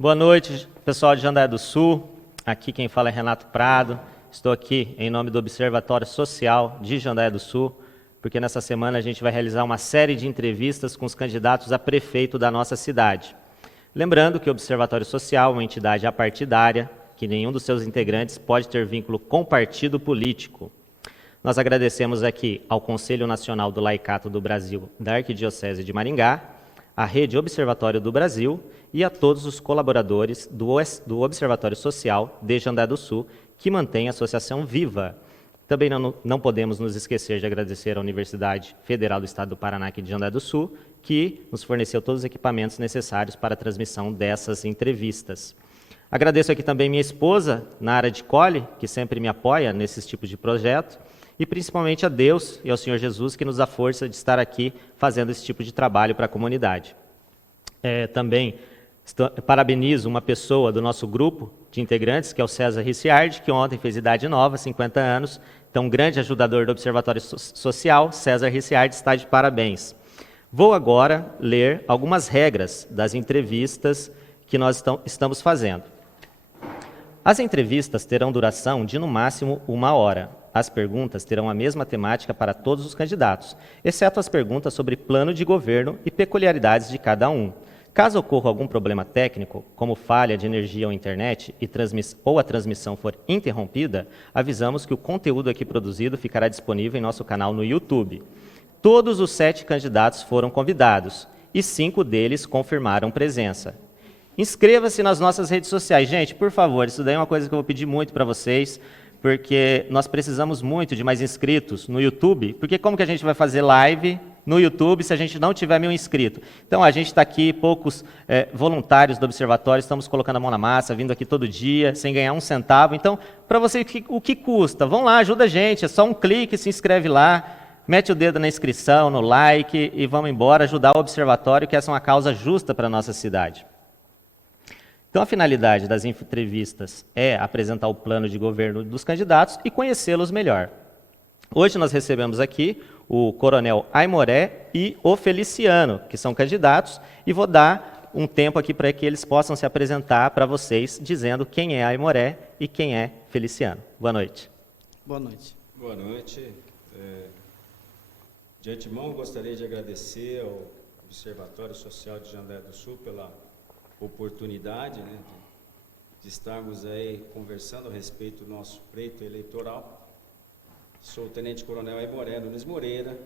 Boa noite, pessoal de Jandaia do Sul. Aqui quem fala é Renato Prado. Estou aqui em nome do Observatório Social de Jandaia do Sul, porque nessa semana a gente vai realizar uma série de entrevistas com os candidatos a prefeito da nossa cidade. Lembrando que o Observatório Social é uma entidade apartidária, que nenhum dos seus integrantes pode ter vínculo com partido político. Nós agradecemos aqui ao Conselho Nacional do Laicato do Brasil da Arquidiocese de Maringá, à Rede Observatório do Brasil e a todos os colaboradores do Observatório Social de Jandaia do Sul, que mantém a associação viva. Também não podemos nos esquecer de agradecer à Universidade Federal do Estado do Paraná, aqui de Jandaia do Sul, que nos forneceu todos os equipamentos necessários para a transmissão dessas entrevistas. Agradeço aqui também minha esposa, Nara de Colli, que sempre me apoia nesses tipos de projeto, e principalmente a Deus e ao Senhor Jesus, que nos dá força de estar aqui fazendo esse tipo de trabalho para a comunidade. Também parabenizo uma pessoa do nosso grupo de integrantes, que é o César Ricciardi, que ontem fez idade nova, 50 anos, então um grande ajudador do Observatório Social. César Ricciardi está de parabéns. Vou agora ler algumas regras das entrevistas que nós estamos fazendo. As entrevistas terão duração de no máximo 1 hora. As perguntas terão a mesma temática para todos os candidatos, exceto as perguntas sobre plano de governo e peculiaridades de cada um. Caso ocorra algum problema técnico, como falha de energia ou internet, ou a transmissão for interrompida, avisamos que o conteúdo aqui produzido ficará disponível em nosso canal no YouTube. Todos os 7 candidatos foram convidados e 5 deles confirmaram presença. Inscreva-se nas nossas redes sociais. Gente, por favor, isso daí é uma coisa que eu vou pedir muito para vocês, porque nós precisamos muito de mais inscritos no YouTube, porque como que a gente vai fazer live no YouTube se a gente não tiver 1000 inscritos? Então, a gente está aqui, poucos voluntários do Observatório, estamos colocando a mão na massa, vindo aqui todo dia, sem ganhar um centavo. Então, para você, o que custa? Vão lá, ajuda a gente, é só um clique, se inscreve lá, mete o dedo na inscrição, no like e vamos embora ajudar o Observatório, que essa é uma causa justa para a nossa cidade. Então, a finalidade das entrevistas é apresentar o plano de governo dos candidatos e conhecê-los melhor. Hoje nós recebemos aqui o Coronel Aimoré e o Feliciano, que são candidatos, e vou dar um tempo aqui para que eles possam se apresentar para vocês, dizendo quem é Aimoré e quem é Feliciano. Boa noite. Boa noite. Boa noite. De antemão, gostaria de agradecer ao Observatório Social de Jandaia do Sul pela oportunidade, de estarmos aí conversando a respeito do nosso pleito eleitoral. Sou o Tenente Coronel Aimoré Nunes Moreira,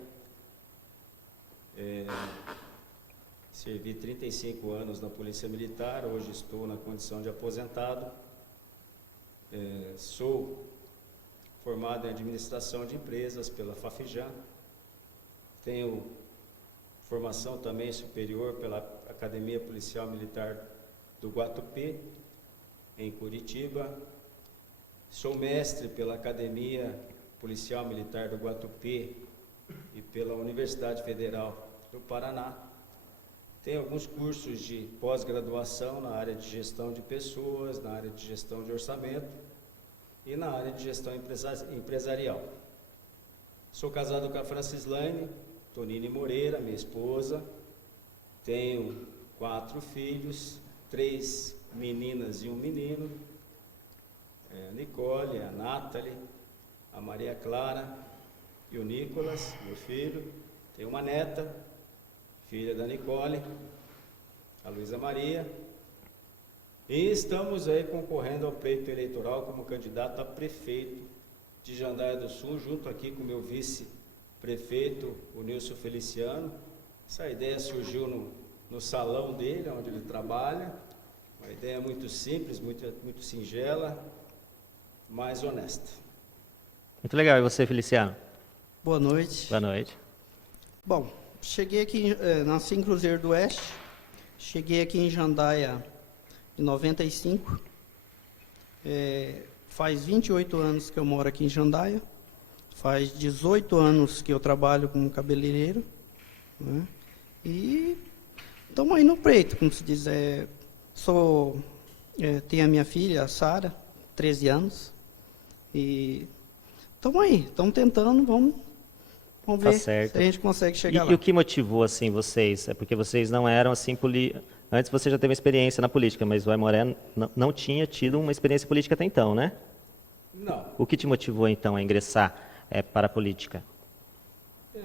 servi 35 anos na Polícia Militar, hoje estou na condição de aposentado. Sou formado em Administração de Empresas pela FAFEJAN, tenho formação também superior pela Academia Policial Militar do Guatupê, em Curitiba. Sou mestre pela Academia Policial Militar do Guatupê e pela Universidade Federal do Paraná. Tenho alguns cursos de pós-graduação na área de gestão de pessoas, na área de gestão de orçamento e na área de gestão empresarial. Sou casado com a Francislane Tonini Moreira, minha esposa. Tenho 4 filhos, 3 meninas e um menino. A Nicole, a Nathalie, a Maria Clara e o Nicolas, meu filho. Tenho uma neta, filha da Nicole, a Luísa Maria. E estamos aí concorrendo ao pleito eleitoral como candidato a prefeito de Jandaia do Sul, junto aqui com o meu vice-prefeito, o Nilson Feliciano. Essa ideia surgiu no salão dele, onde ele trabalha. Uma ideia muito simples, muito singela, mas honesta. Muito legal. E você, Feliciano? Boa noite. Boa noite. Bom, cheguei aqui, nasci em Cruzeiro do Oeste, cheguei aqui em Jandaia em 95. Faz 28 anos que eu moro aqui em Jandaia, faz 18 anos que eu trabalho como cabeleireiro, né? E estamos aí no pleito, como se diz. Tenho a minha filha, a Sara, 13 anos, e estamos aí, estamos tentando, vamos ver se a gente consegue chegar lá. E o que motivou assim vocês? É porque vocês não eram assim antes você já teve uma experiência na política, mas o Aimoré não tinha tido uma experiência política até então, né? Não. O que te motivou, então, a ingressar para a política? O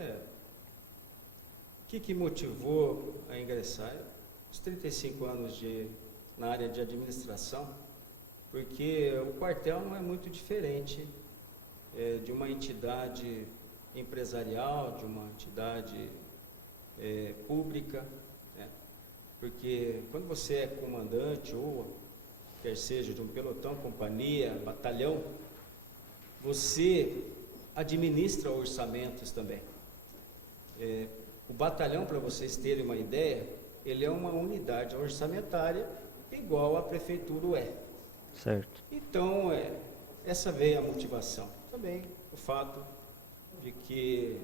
que motivou a ingressar? Os 35 anos na área de administração, porque o quartel não é muito diferente de uma entidade empresarial, de uma entidade pública, né? Porque quando você é comandante ou quer seja de um pelotão, companhia, batalhão, você administra orçamentos também. O batalhão, para vocês terem uma ideia, ele é uma unidade orçamentária igual a prefeitura é. Certo. Então, essa veio a motivação. Também o fato de que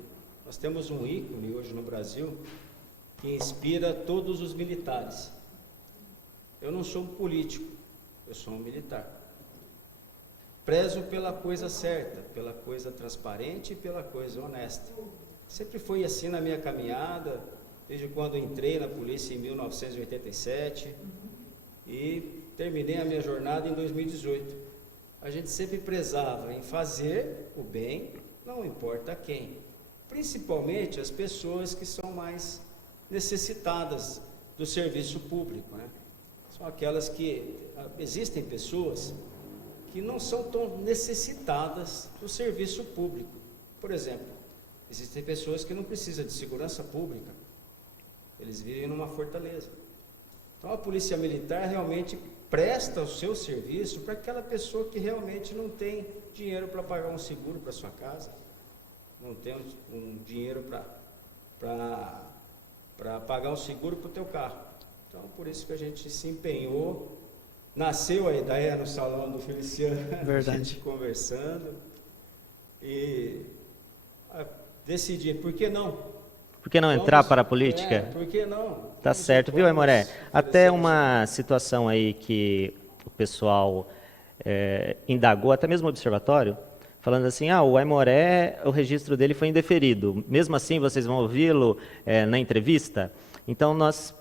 nós temos um ícone hoje no Brasil que inspira todos os militares. Eu não sou um político, eu sou um militar. Prezo pela coisa certa, pela coisa transparente e pela coisa honesta. Sempre foi assim na minha caminhada, desde quando entrei na polícia em 1987 e terminei a minha jornada em 2018. A gente sempre prezava em fazer o bem, não importa quem. Principalmente as pessoas que são mais necessitadas do serviço público, né? São aquelas que... Existem pessoas que não são tão necessitadas do serviço público. Por exemplo, existem pessoas que não precisam de segurança pública. Eles vivem numa fortaleza. Então a polícia militar realmente presta o seu serviço para aquela pessoa que realmente não tem dinheiro para pagar um seguro para sua casa, não tem um dinheiro para pagar um seguro para o teu carro. Então por isso que a gente se empenhou. Nasceu a ideia no salão do Feliciano, Verdade. a gente conversando e decidi, por que não? Por que não entrar para a política? Por que não? Tá certo, viu, Aimoré? Até uma situação aí que o pessoal indagou, até mesmo o observatório, falando assim, o Aimoré, o registro dele foi indeferido. Mesmo assim, vocês vão ouvi-lo na entrevista? Então, nós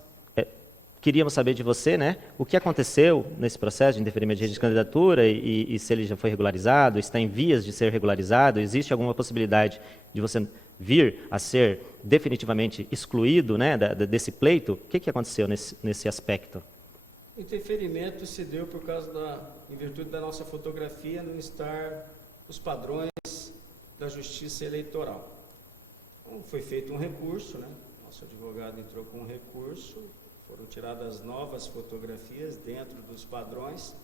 queríamos saber de você, né, o que aconteceu nesse processo de indeferimento de registro de candidatura e se ele já foi regularizado, está em vias de ser regularizado, existe alguma possibilidade de você vir a ser definitivamente excluído, né, desse pleito? O que aconteceu nesse aspecto? O interferimento se deu em virtude da nossa fotografia não estar nos padrões da Justiça Eleitoral. Então, foi feito um recurso, né? Nosso advogado entrou com um recurso, foram tiradas novas fotografias dentro dos padrões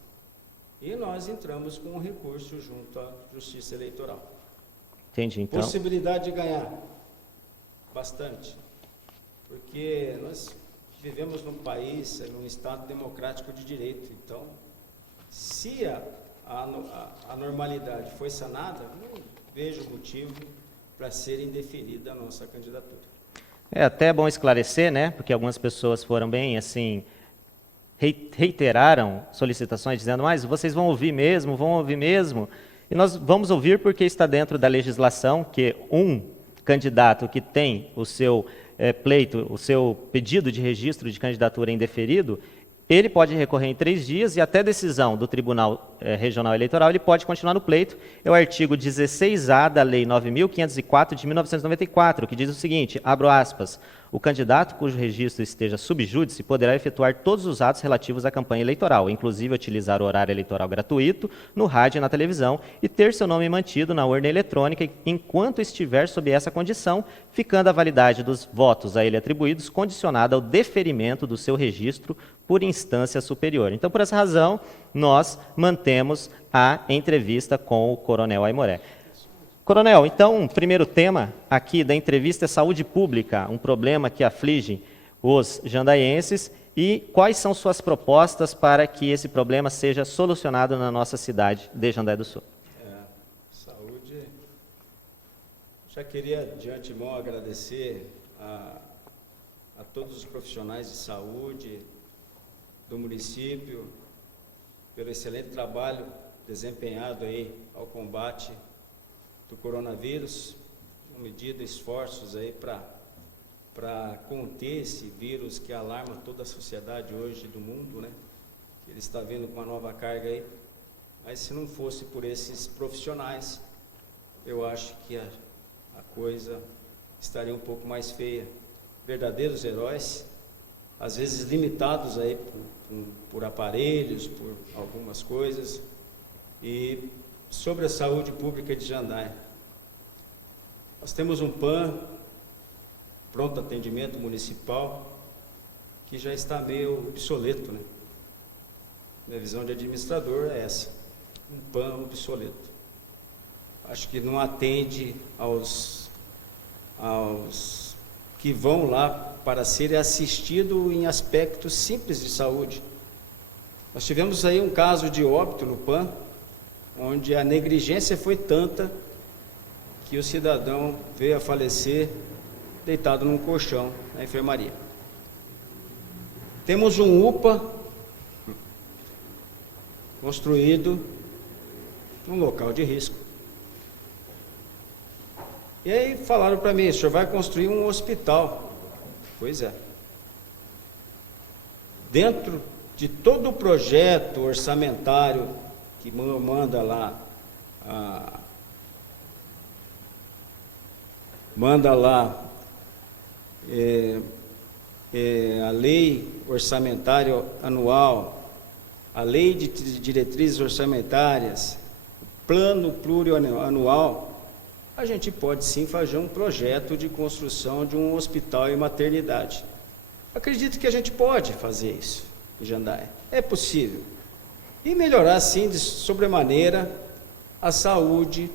e nós entramos com um recurso junto à Justiça Eleitoral. Entendi, então. Possibilidade de ganhar? Bastante. Porque nós vivemos num país, num Estado democrático de direito. Então, se a normalidade foi sanada, não vejo motivo para ser indeferida a nossa candidatura. É até bom esclarecer, né, porque algumas pessoas foram bem, assim, reiteraram solicitações dizendo, mas vocês vão ouvir mesmo, e nós vamos ouvir porque está dentro da legislação que um candidato que tem o seu pleito, o seu pedido de registro de candidatura indeferido, ele pode recorrer em 3 dias e até decisão do Tribunal Regional Eleitoral, ele pode continuar no pleito. É o artigo 16A da Lei 9.504 de 1994, que diz o seguinte, abro aspas, o candidato cujo registro esteja sub júdice poderá efetuar todos os atos relativos à campanha eleitoral, inclusive utilizar o horário eleitoral gratuito no rádio e na televisão e ter seu nome mantido na urna eletrônica enquanto estiver sob essa condição, ficando a validade dos votos a ele atribuídos condicionada ao deferimento do seu registro por instância superior. Então, por essa razão, nós mantemos a entrevista com o Coronel Aimoré. Coronel, então, o primeiro tema aqui da entrevista é saúde pública, um problema que aflige os jandaienses, e quais são suas propostas para que esse problema seja solucionado na nossa cidade de Jandaia do Sul? Saúde, já queria de antemão agradecer a todos os profissionais de saúde do município pelo excelente trabalho desempenhado aí ao combate do coronavírus, medida esforços aí para para conter esse vírus que alarma toda a sociedade hoje do mundo, né? Ele está vindo com uma nova carga aí. Mas se não fosse por esses profissionais, eu acho que a coisa estaria um pouco mais feia. Verdadeiros heróis, às vezes limitados aí por aparelhos, por algumas coisas. E sobre a saúde pública de Jandaia, nós temos um PAN, pronto atendimento municipal, que já está meio obsoleto, né? Minha visão de administrador é essa, um PAN obsoleto. Acho que não atende aos que vão lá para serem assistidos em aspectos simples de saúde. Nós tivemos aí um caso de óbito no PAN, onde a negligência foi tanta que o cidadão veio a falecer deitado num colchão na enfermaria. Temos um UPA construído num local de risco. E aí falaram para mim, o senhor vai construir um hospital. Pois é. Dentro de todo o projeto orçamentário que manda lá a lei orçamentária anual, a lei de diretrizes orçamentárias, plano plurianual, a gente pode sim fazer um projeto de construção de um hospital e maternidade. Acredito que a gente pode fazer isso em Jandaia, é possível. E melhorar sim de sobremaneira a saúde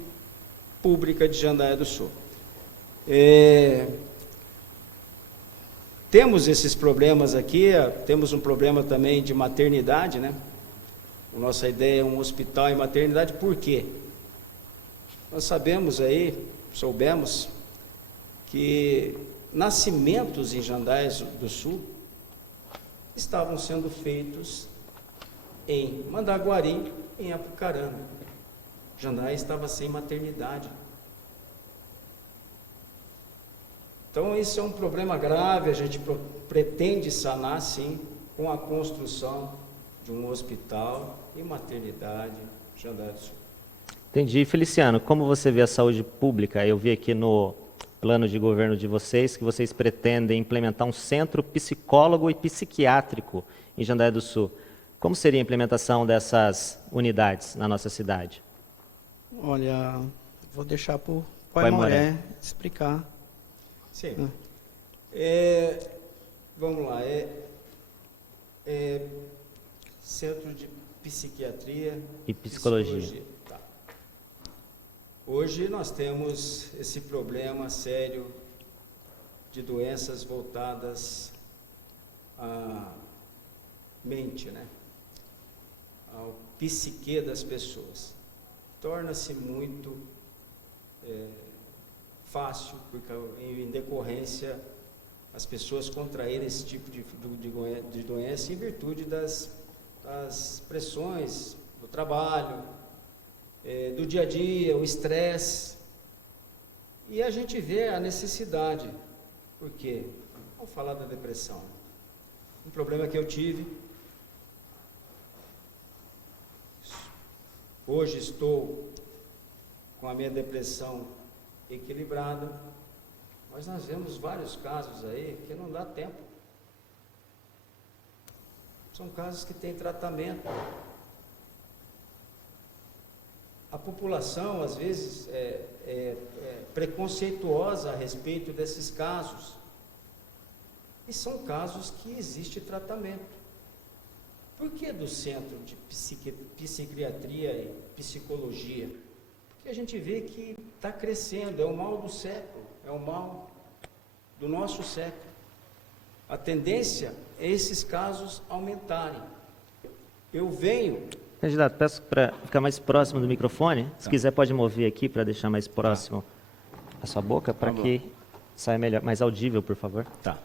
pública de Jandaia do Sul. Temos esses problemas aqui, temos um problema também de maternidade, né? A nossa ideia é um hospital e maternidade, por quê? Nós soubemos que nascimentos em Jandaia do Sul estavam sendo feitos em Mandaguari, em Apucarana. Jandaia estava sem maternidade. Então, isso é um problema grave, a gente pretende sanar, sim, com a construção de um hospital e maternidade em Jandaia do Sul. Entendi. Feliciano, como você vê a saúde pública? Eu vi aqui no plano de governo de vocês que vocês pretendem implementar um centro psicólogo e psiquiátrico em Jandaia do Sul. Como seria a implementação dessas unidades na nossa cidade? Olha, vou deixar para o Pai Moré explicar. Sim. Vamos lá. Centro de Psiquiatria e Psicologia. Tá. Hoje nós temos esse problema sério de doenças voltadas à mente, né? Ao psique das pessoas. Torna-se muito fácil, porque em decorrência as pessoas contraírem esse tipo de doença em virtude das pressões do trabalho, do dia a dia, o estresse. E a gente vê a necessidade, porque, vamos falar da depressão, um problema que eu tive, hoje estou com a minha depressão equilibrada, mas nós vemos vários casos aí que não dá tempo. São casos que têm tratamento. A população, às vezes, é preconceituosa a respeito desses casos. E são casos que existe tratamento. Por que do Centro de Psiquiatria e Psicologia? Porque a gente vê que está crescendo, é o mal do século, é o mal do nosso século. A tendência é esses casos aumentarem. Eu venho... Candidato, peço para ficar mais próximo do microfone. Se quiser, pode mover aqui para deixar mais próximo a sua boca, para que saia melhor, mais audível, por favor. Tá.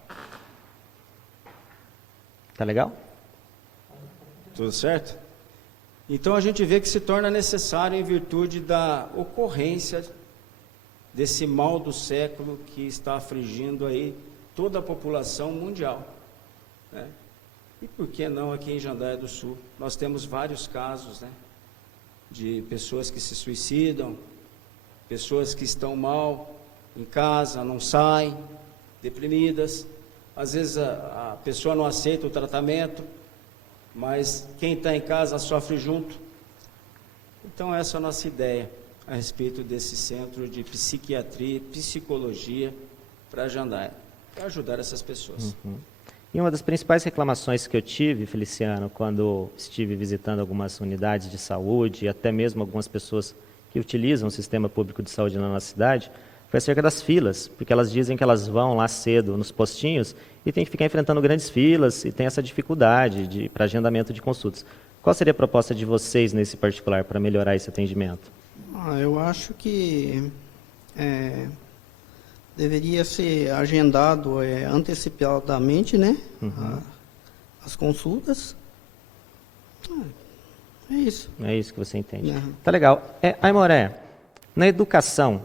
Tá legal? Tudo certo? Então a gente vê que se torna necessário em virtude da ocorrência desse mal do século que está afligindo aí toda a população mundial, né? E por que não aqui em Jandaia do Sul? Nós temos vários casos, né, de pessoas que se suicidam, pessoas que estão mal em casa, não saem, deprimidas. Às vezes a pessoa não aceita o tratamento, mas quem está em casa sofre junto. Então essa é a nossa ideia a respeito desse centro de psiquiatria e psicologia para Jandaia, para ajudar essas pessoas. E uma das principais reclamações que eu tive, Feliciano, quando estive visitando algumas unidades de saúde e até mesmo algumas pessoas que utilizam o sistema público de saúde na nossa cidade, foi acerca das filas, porque elas dizem que elas vão lá cedo nos postinhos e tem que ficar enfrentando grandes filas e tem essa dificuldade para agendamento de consultas. Qual seria a proposta de vocês nesse particular para melhorar esse atendimento? Eu acho que deveria ser agendado antecipadamente, né? As consultas. É isso. É isso que você entende. Uhum. Tá legal. Aimoré, na educação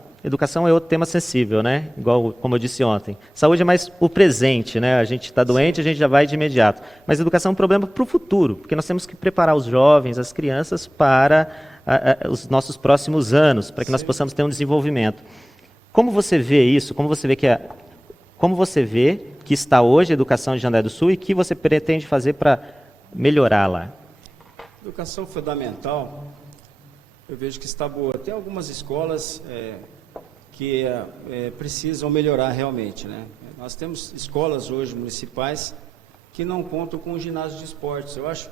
é outro tema sensível, né? Igual como eu disse ontem. Saúde é mais o presente, né? A gente está doente, a gente já vai de imediato. Mas educação é um problema para o futuro, porque nós temos que preparar os jovens, as crianças para os nossos próximos anos, para que nós possamos ter um desenvolvimento. Como você vê isso? Como você vê que está hoje a educação de Jandaia do Sul e que você pretende fazer para melhorá-la? Educação fundamental, eu vejo que está boa. Tem algumas escolas que precisam melhorar realmente, né? Nós temos escolas hoje municipais que não contam com ginásio de esportes. Eu acho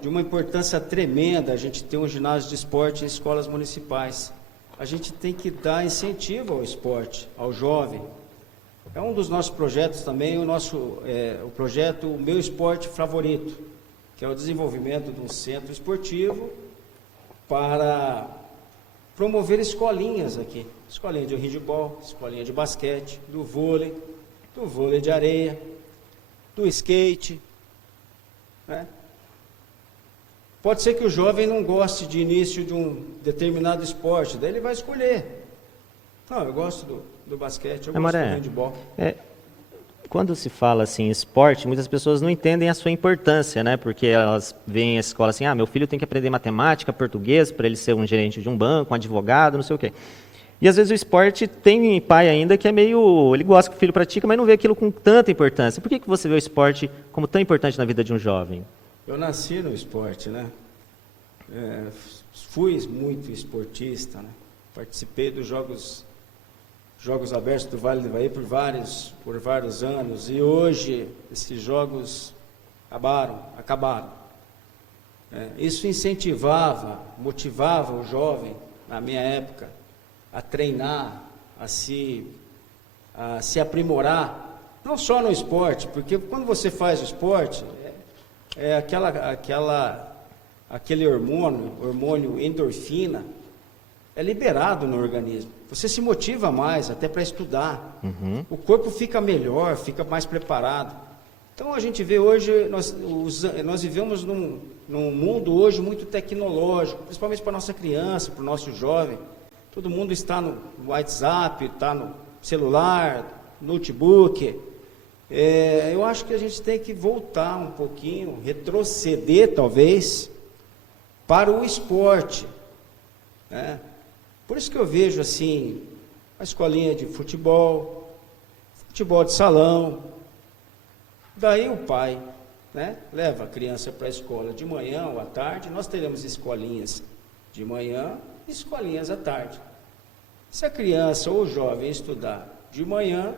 de uma importância tremenda a gente ter um ginásio de esporte em escolas municipais. A gente tem que dar incentivo ao esporte, ao jovem. É um dos nossos projetos também, o projeto O Meu Esporte Favorito, que é o desenvolvimento de um centro esportivo para promover escolinhas aqui. Escolinha de handebol, escolinha de basquete, do vôlei de areia, do skate, né? Pode ser que o jovem não goste de início de um determinado esporte, daí ele vai escolher. Não, eu gosto do basquete, eu gosto do handebol. Quando se fala assim esporte, muitas pessoas não entendem a sua importância, né? Porque elas veem a escola assim, meu filho tem que aprender matemática, português, para ele ser um gerente de um banco, um advogado, não sei o quê. E às vezes o esporte tem pai ainda que é meio... Ele gosta que o filho pratica, mas não vê aquilo com tanta importância. Por que você vê o esporte como tão importante na vida de um jovem? Eu nasci no esporte, né? Fui muito esportista, né? Participei dos Jogos Abertos do Vale do Ivaí por vários anos, e hoje esses jogos acabaram. Isso incentivava, motivava o jovem, na minha época, a treinar, a se aprimorar, não só no esporte, porque quando você faz o esporte, aquele hormônio endorfina, é liberado no organismo. Você se motiva mais, até para estudar. O corpo fica melhor, fica mais preparado. Então a gente vê hoje, nós vivemos num mundo hoje muito tecnológico, principalmente para a nossa criança, para o nosso jovem. Todo mundo está no WhatsApp, está no celular, notebook. Eu acho que a gente tem que voltar um pouquinho, retroceder talvez, para o esporte, né? Por isso que eu vejo assim, a escolinha de futebol de salão, daí o pai, né, leva a criança para a escola de manhã ou à tarde. Nós teremos escolinhas de manhã e escolinhas à tarde. Se a criança ou o jovem estudar de manhã,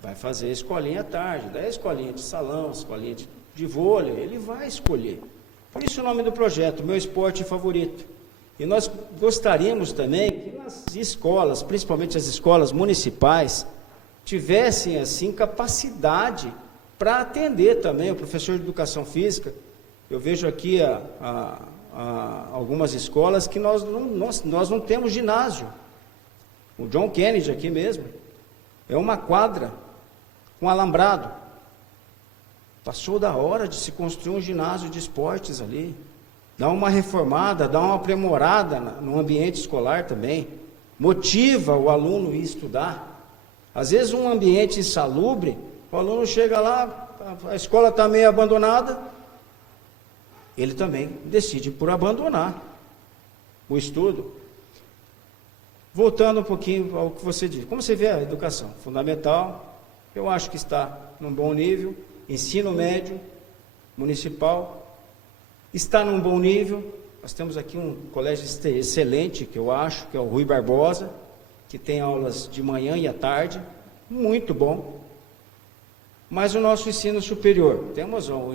vai fazer a escolinha à tarde, daí a escolinha de salão, a escolinha de vôlei, ele vai escolher. Por isso o nome do projeto, Meu Esporte Favorito. E nós gostaríamos também que nas escolas, principalmente as escolas municipais, tivessem assim capacidade para atender também o professor de educação física. Eu vejo aqui algumas escolas que nós não temos ginásio. O John Kennedy aqui mesmo é uma quadra com alambrado. Passou da hora de se construir um ginásio de esportes ali. Dá uma reformada, dá uma aprimorada no ambiente escolar também. Motiva o aluno a ir estudar. Às vezes um ambiente insalubre, o aluno chega lá, a escola está meio abandonada, ele também decide por abandonar o estudo. Voltando um pouquinho ao que você disse, como você vê a educação? Fundamental, eu acho que está num bom nível, ensino médio, municipal, está num bom nível. Nós temos aqui um colégio excelente, que eu acho, que é o Rui Barbosa, que tem aulas de manhã e à tarde, muito bom. Mas o nosso ensino superior, temos o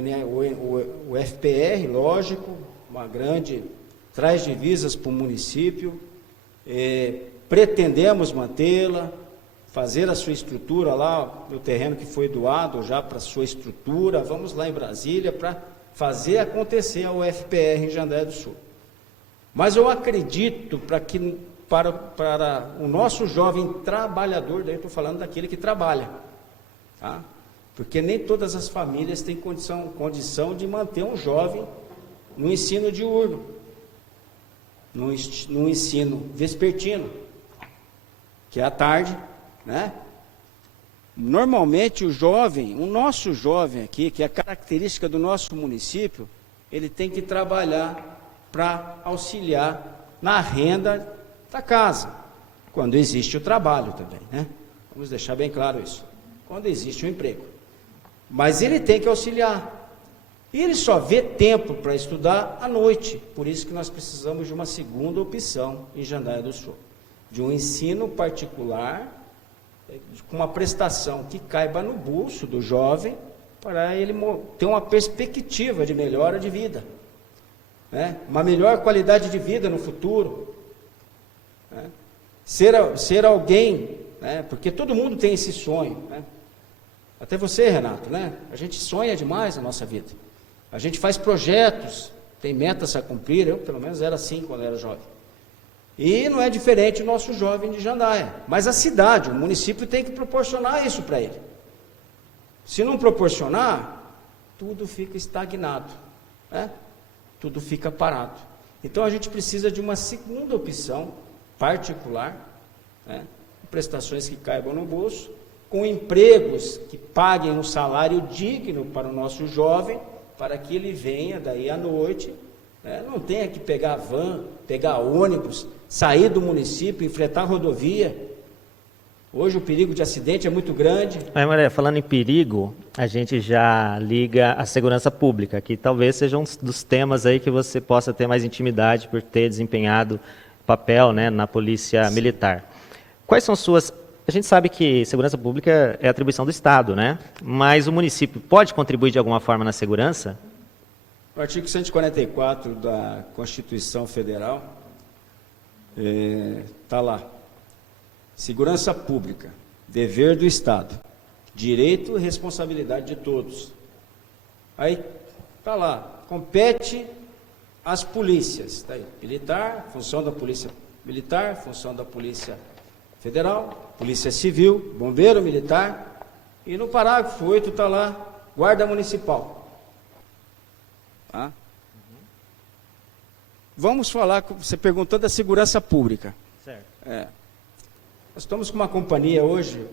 FPR, lógico, uma grande, traz divisas para o município, pretendemos mantê-la, fazer a sua estrutura lá, o terreno que foi doado já para a sua estrutura, vamos lá em Brasília para fazer acontecer a UFPR em Jandaia do Sul. Mas eu acredito para o nosso jovem trabalhador, daí eu estou falando daquele que trabalha, tá? Porque nem todas as famílias têm condição de manter um jovem no ensino diurno, no ensino vespertino, que é à tarde, né? Normalmente o nosso jovem aqui, que é a característica do nosso município, ele tem que trabalhar para auxiliar na renda da casa, quando existe o trabalho também, né? Vamos deixar bem claro isso, quando existe o emprego. Mas ele tem que auxiliar, e ele só vê tempo para estudar à noite, por isso que nós precisamos de uma segunda opção em Jandaia do Sul, de um ensino particular, com uma prestação que caiba no bolso do jovem, para ele ter uma perspectiva de melhora de vida, né? Uma melhor qualidade de vida no futuro, né? Ser alguém, né? Porque todo mundo tem esse sonho, né? Até você, Renato, né? A gente sonha demais na nossa vida, a gente faz projetos, tem metas a cumprir, eu pelo menos era assim quando era jovem. E não é diferente o nosso jovem de Jandaia, mas a cidade, o município tem que proporcionar isso para ele. Se não proporcionar, tudo fica estagnado, né? Tudo fica parado. Então a gente precisa de uma segunda opção particular, né? Prestações que caibam no bolso, com empregos que paguem um salário digno para o nosso jovem, para que ele venha daí à noite, né? Não tenha que pegar van, pegar ônibus, sair do município, enfrentar a rodovia. Hoje o perigo de acidente é muito grande. Aí, Maria, falando em perigo, a gente já liga a segurança pública, que talvez seja um dos temas aí que você possa ter mais intimidade por ter desempenhado papel, né, na Polícia Militar. Quais são suas... A gente sabe que segurança pública é atribuição do Estado, né? Mas o município pode contribuir de alguma forma na segurança? O artigo 144 da Constituição Federal está lá. Segurança pública, dever do Estado, direito e responsabilidade de todos. Aí está lá, compete às polícias, tá aí, militar, função da polícia militar, função da polícia federal, polícia civil, bombeiro militar, e no parágrafo 8 está lá, guarda municipal. Tá? Vamos falar, você perguntou da segurança pública. Certo. Nós estamos com uma companhia hoje,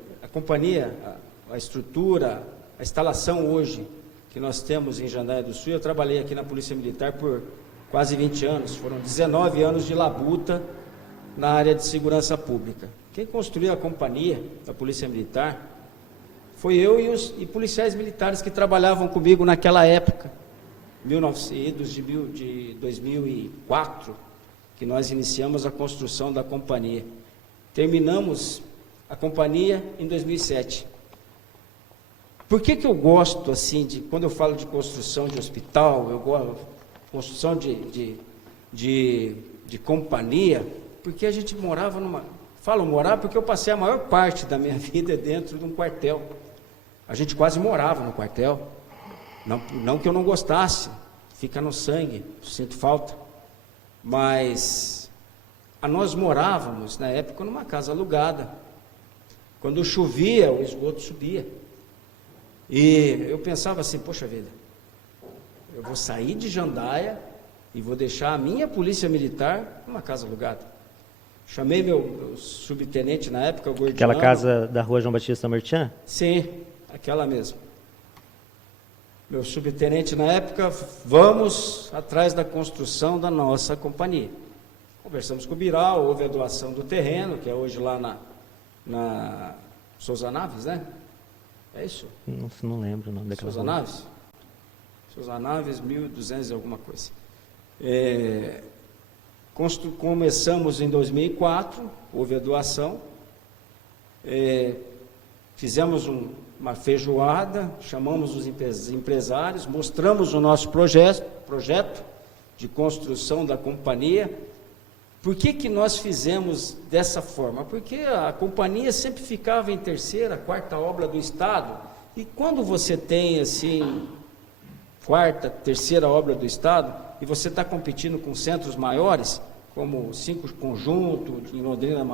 a estrutura, a instalação hoje que nós temos em Jandaia do Sul. Eu trabalhei aqui na Polícia Militar por quase 20 anos, foram 19 anos de labuta na área de segurança pública. Quem construiu a companhia da Polícia Militar foi eu e policiais militares que trabalhavam comigo naquela época, de 2004, que nós iniciamos a construção da companhia. Terminamos a companhia em 2007. Por que eu gosto, assim, quando eu falo de construção de hospital, eu gosto de construção de companhia, porque a gente morava Falo morar porque eu passei a maior parte da minha vida dentro de um quartel. A gente quase morava no quartel. Não que eu não gostasse, fica no sangue, sinto falta. Mas nós morávamos, na época, numa casa alugada. Quando chovia, o esgoto subia. E eu pensava assim, poxa vida, eu vou sair de Jandaia e vou deixar a minha polícia militar numa casa alugada. Chamei meu subtenente na época, o Gordiano. Aquela casa da rua João Batista Merchan? Sim, aquela mesmo. Meu subtenente na época, vamos atrás da construção da nossa companhia. Conversamos com o Biral, houve a doação do terreno, que é hoje lá na Souza Naves, né? É isso? Não lembro o nome daquela Souza rua. Naves? Souza Naves, 1.200 e alguma coisa. Começamos em 2004, houve a doação, fizemos uma feijoada, chamamos os empresários, mostramos o nosso projeto de construção da companhia. Por que nós fizemos dessa forma? Porque a companhia sempre ficava em terceira, quarta obra do Estado, e quando você tem assim, quarta, terceira obra do Estado, e você está competindo com centros maiores, como 5 Conjunto, em Londrina,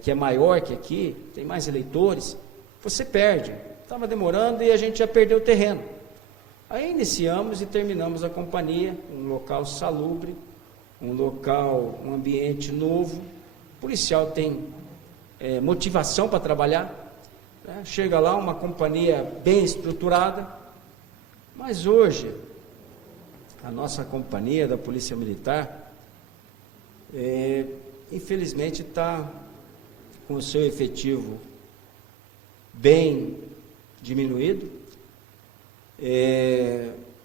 que é maior que aqui, tem mais eleitores, você perde. Estava demorando e a gente já perdeu o terreno. Aí iniciamos e terminamos a companhia, um local salubre, um ambiente novo. O policial tem motivação para trabalhar, né? Chega lá uma companhia bem estruturada, mas hoje a nossa companhia da Polícia Militar, infelizmente está com o seu efetivo bem diminuído.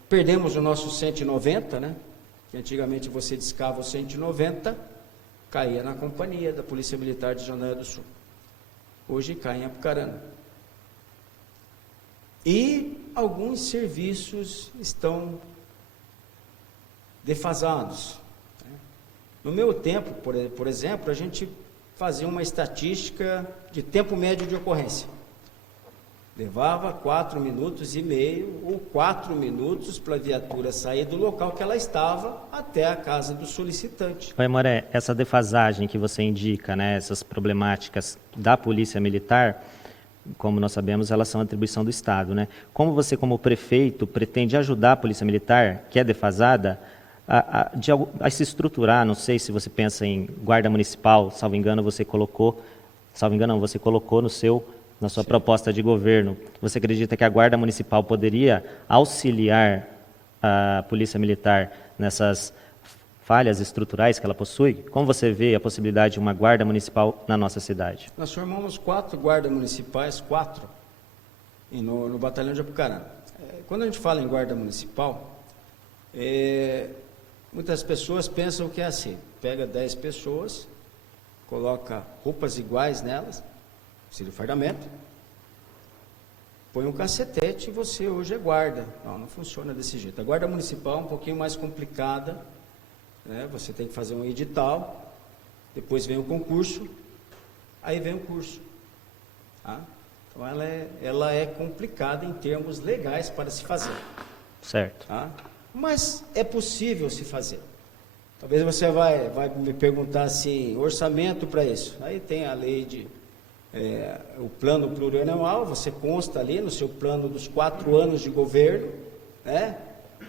Perdemos o nosso 190, né? Que antigamente você discava o 190, caía na companhia da Polícia Militar de Jandaia do Sul. Hoje cai em Apucarana. E alguns serviços estão defasados. No meu tempo, por exemplo, a gente fazia uma estatística de tempo médio de ocorrência. Levava 4,5 minutos ou 4 minutos para a viatura sair do local que ela estava até a casa do solicitante. Oi, Moré, essa defasagem que você indica, né, essas problemáticas da Polícia Militar, como nós sabemos, elas são atribuição do Estado, né? Como você, como prefeito, pretende ajudar a Polícia Militar, que é defasada, a se estruturar? Não sei se você pensa em guarda municipal, salvo engano você colocou na sua proposta de governo. Você acredita que a guarda municipal poderia auxiliar a Polícia Militar nessas falhas estruturais que ela possui? Como você vê a possibilidade de uma guarda municipal na nossa cidade? Nós formamos 4 guardas municipais, 4, no batalhão de Apucarana. Quando a gente fala em guarda municipal, muitas pessoas pensam que é assim: pega 10 pessoas, coloca roupas iguais nelas, auxílio fardamento, põe um cacetete e você hoje é guarda. Não funciona desse jeito. A guarda municipal é um pouquinho mais complicada, né? Você tem que fazer um edital, depois vem o concurso, aí vem o curso. Tá? Então ela é complicada em termos legais para se fazer. Certo. Tá? Mas é possível se fazer. Talvez você vai me perguntar assim, orçamento para isso. Aí tem a lei o plano plurianual, você consta ali no seu plano dos 4 anos de governo, né?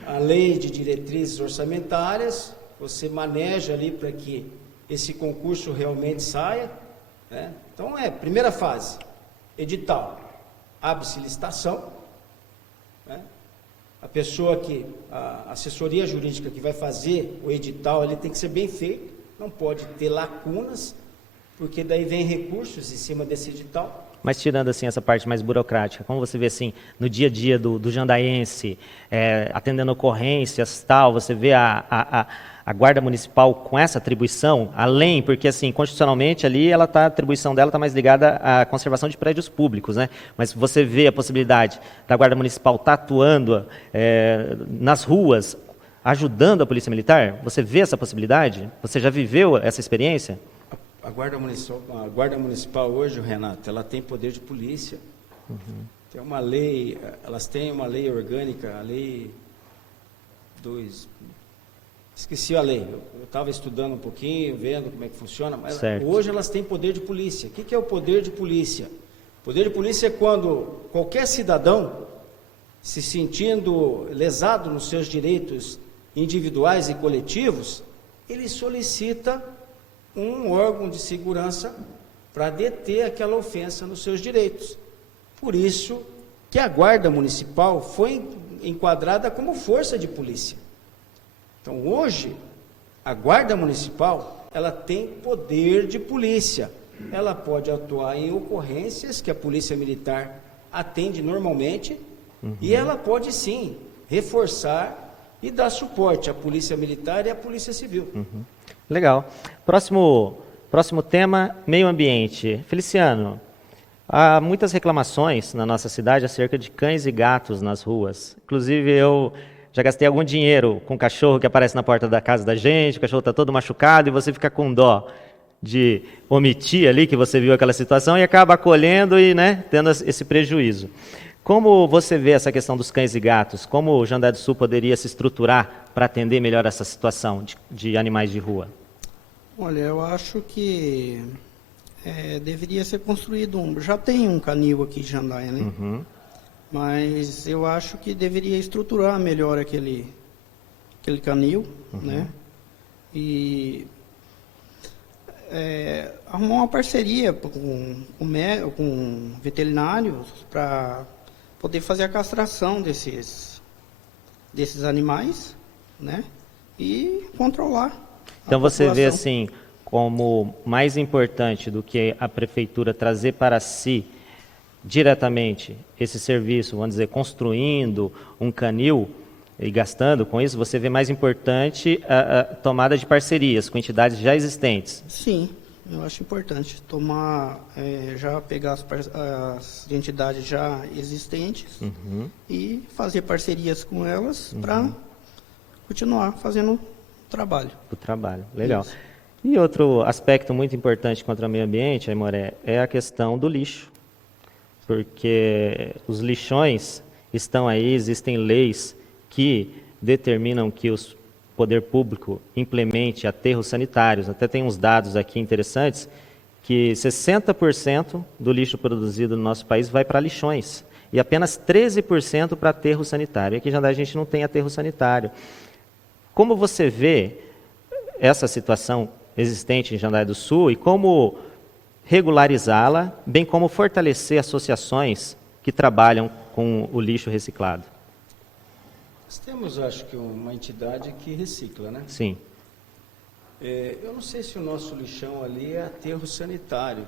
A lei de diretrizes orçamentárias, você maneja ali para que esse concurso realmente saia, né? Então primeira fase, edital, abre-se licitação, né? A pessoa a assessoria jurídica que vai fazer o edital, ele tem que ser bem feito, não pode ter lacunas, porque daí vem recursos em cima desse edital. Mas tirando assim essa parte mais burocrática, como você vê assim no dia a dia do jandaiense, atendendo ocorrências, tal, você vê a guarda municipal com essa atribuição, além, porque assim, constitucionalmente ali a atribuição dela está mais ligada à conservação de prédios públicos, né? Mas você vê a possibilidade da guarda municipal estar atuando nas ruas, ajudando a Polícia Militar? Você vê essa possibilidade? Você já viveu essa experiência? A guarda municipal hoje, Renato, ela tem poder de polícia. Uhum. Tem uma lei, elas têm uma lei orgânica, a lei 2... Esqueci a lei, eu estava estudando um pouquinho, vendo como é que funciona, mas hoje elas têm poder de polícia. O que é o poder de polícia? O poder de polícia é quando qualquer cidadão, se sentindo lesado nos seus direitos individuais e coletivos, ele solicita um órgão de segurança para deter aquela ofensa nos seus direitos. Por isso que a Guarda Municipal foi enquadrada como força de polícia. Então, hoje, a Guarda Municipal, ela tem poder de polícia. Ela pode atuar em ocorrências que a Polícia Militar atende normalmente, e ela pode, sim, reforçar e dar suporte à Polícia Militar e à Polícia Civil. Legal. Próximo tema, meio ambiente. Feliciano, há muitas reclamações na nossa cidade acerca de cães e gatos nas ruas. Inclusive, eu já gastei algum dinheiro com cachorro que aparece na porta da casa da gente, o cachorro está todo machucado e você fica com dó de omitir ali que você viu aquela situação e acaba acolhendo e, né, tendo esse prejuízo. Como você vê essa questão dos cães e gatos? Como o Jandaiá do Sul poderia se estruturar para atender melhor essa situação de animais de rua? Olha, eu acho que deveria ser construído já tem um canil aqui em Jandaia, né? Mas eu acho que deveria estruturar melhor aquele canil, né? E arrumar uma parceria com veterinários para poder fazer a castração desses animais, né? E controlar. Então você vê assim como mais importante do que a prefeitura trazer para si diretamente esse serviço, vamos dizer, construindo um canil e gastando com isso, você vê mais importante a tomada de parcerias com entidades já existentes? Sim, eu acho importante já pegar as entidades já existentes e fazer parcerias com elas para continuar fazendo trabalho. O trabalho, legal. Isso. E outro aspecto muito importante contra o meio ambiente, Aimoré, é a questão do lixo. Porque os lixões estão aí, existem leis que determinam que o poder público implemente aterros sanitários. Até tem uns dados aqui interessantes, que 60% do lixo produzido no nosso país vai para lixões e apenas 13% para aterro sanitário. Aqui em Jandaia a gente não tem aterro sanitário. Como você vê essa situação existente em Jandaia do Sul e como regularizá-la, bem como fortalecer associações que trabalham com o lixo reciclado? Nós temos, acho que, uma entidade que recicla, né? Sim. Eu não sei se o nosso lixão ali é aterro sanitário.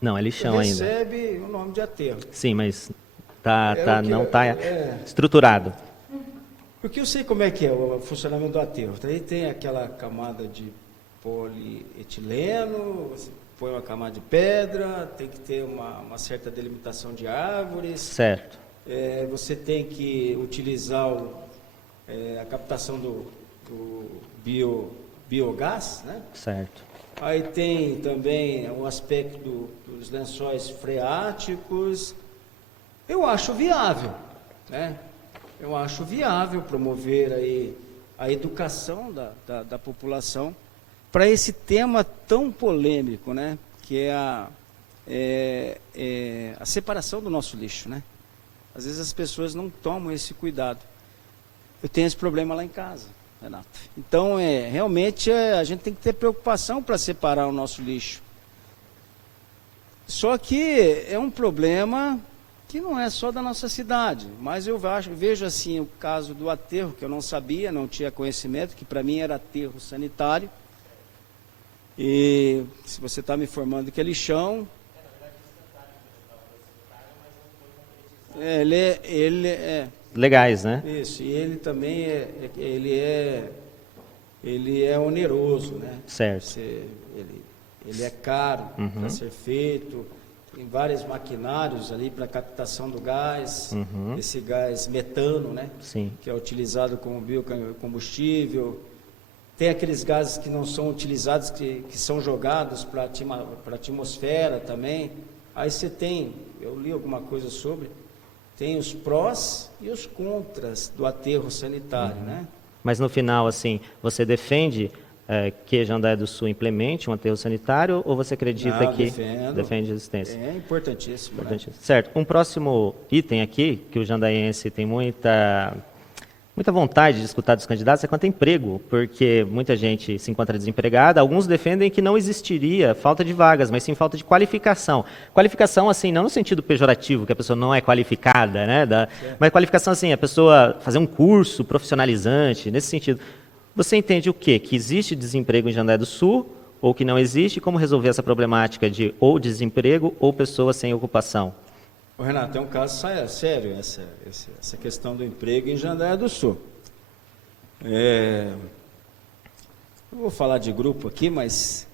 Não, é lixão ainda. Recebe o nome de aterro. Sim, mas não está estruturado. Porque eu sei como é que é o funcionamento do aterro. Aí tem aquela camada de polietileno, você põe uma camada de pedra, tem que ter uma certa delimitação de árvores. Certo. Você tem que utilizar a captação do biogás, né? Certo. Aí tem também o aspecto dos lençóis freáticos. Eu acho viável, né? Eu acho viável promover aí a educação da população para esse tema tão polêmico, né? Que é a separação do nosso lixo, né? Às vezes as pessoas não tomam esse cuidado. Eu tenho esse problema lá em casa, Renato. Então, realmente, a gente tem que ter preocupação para separar o nosso lixo. Só que é um problema que não é só da nossa cidade, mas eu vejo assim o caso do aterro, que eu não sabia, não tinha conhecimento, que para mim era aterro sanitário. E se você está me informando que é lixão, ele é Legais, né? isso, e ele também ele é oneroso, né? Certo. Ele é caro para ser feito. Tem vários maquinários ali para captação do gás, esse gás metano, né? Sim. Que é utilizado como biocombustível. Tem aqueles gases que não são utilizados, que são jogados para a atmosfera também. Aí você tem, eu li alguma coisa sobre, tem os prós e os contras do aterro sanitário, né? Mas no final, assim, você defende que Jandaia do Sul implemente um aterro sanitário ou você acredita que defende a existência? É importantíssimo. Certo. Um próximo item aqui, que o jandaiense tem muita Muita vontade de escutar dos candidatos é quanto a emprego, porque muita gente se encontra desempregada, alguns defendem que não existiria falta de vagas, mas sim falta de qualificação. Qualificação, assim, não no sentido pejorativo, que a pessoa não é qualificada, né? Mas qualificação, assim, a pessoa fazer um curso profissionalizante, nesse sentido. Você entende o quê? Que existe desemprego em Jandaia do Sul, ou que não existe? Como resolver essa problemática de ou desemprego ou pessoas sem ocupação? Ô, Renato, é um caso sério essa questão do emprego em Jandaia do Sul. Eu vou falar de grupo aqui, mas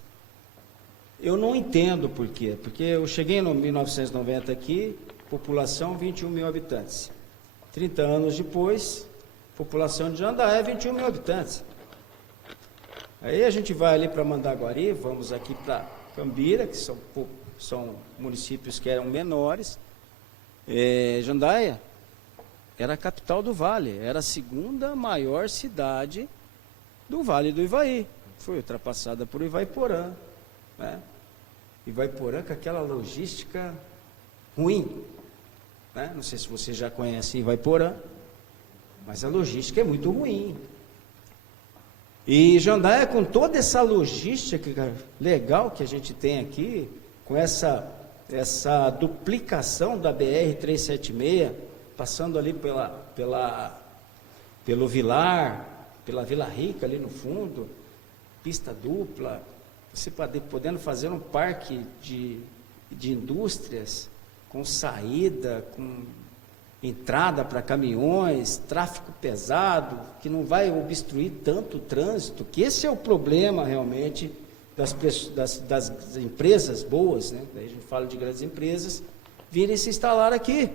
eu não entendo por quê. Porque eu cheguei em 1990 aqui, população 21 mil habitantes. 30 anos depois, população de Jandaia 21 mil habitantes. Aí a gente vai ali para Mandaguari, vamos aqui para Cambira, que são municípios que eram menores. Jandaia era a capital do Vale, era a segunda maior cidade do Vale do Ivaí. Foi ultrapassada por Ivaiporã, né? Ivaiporã com aquela logística ruim, né? Não sei se você já conhece Ivaiporã, mas a logística é muito ruim. E Jandaia, com toda essa logística legal que a gente tem aqui, com essa duplicação da BR-376, passando ali pelo Vilar, pela Vila Rica ali no fundo, pista dupla, você podendo fazer um parque de indústrias com saída, com entrada para caminhões, tráfego pesado, que não vai obstruir tanto o trânsito, que esse é o problema realmente das empresas boas, né? Daí a gente fala de grandes empresas, virem se instalar aqui.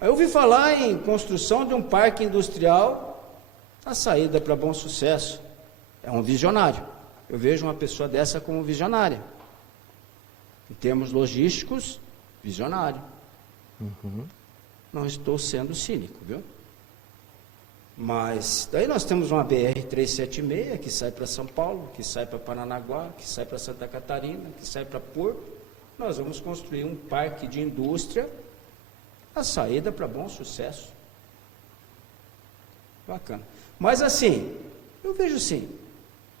Aí eu ouvi falar em construção de um parque industrial, a saída para Bom Sucesso. É um visionário. Eu vejo uma pessoa dessa como visionária. Em termos logísticos, visionário. Não estou sendo cínico, viu? Mas daí nós temos uma BR-376 que sai para São Paulo, que sai para Paranaguá, que sai para Santa Catarina, que sai para Porto. Nós vamos construir um parque de indústria, a saída para Bom Sucesso. Bacana. Mas assim, eu vejo assim,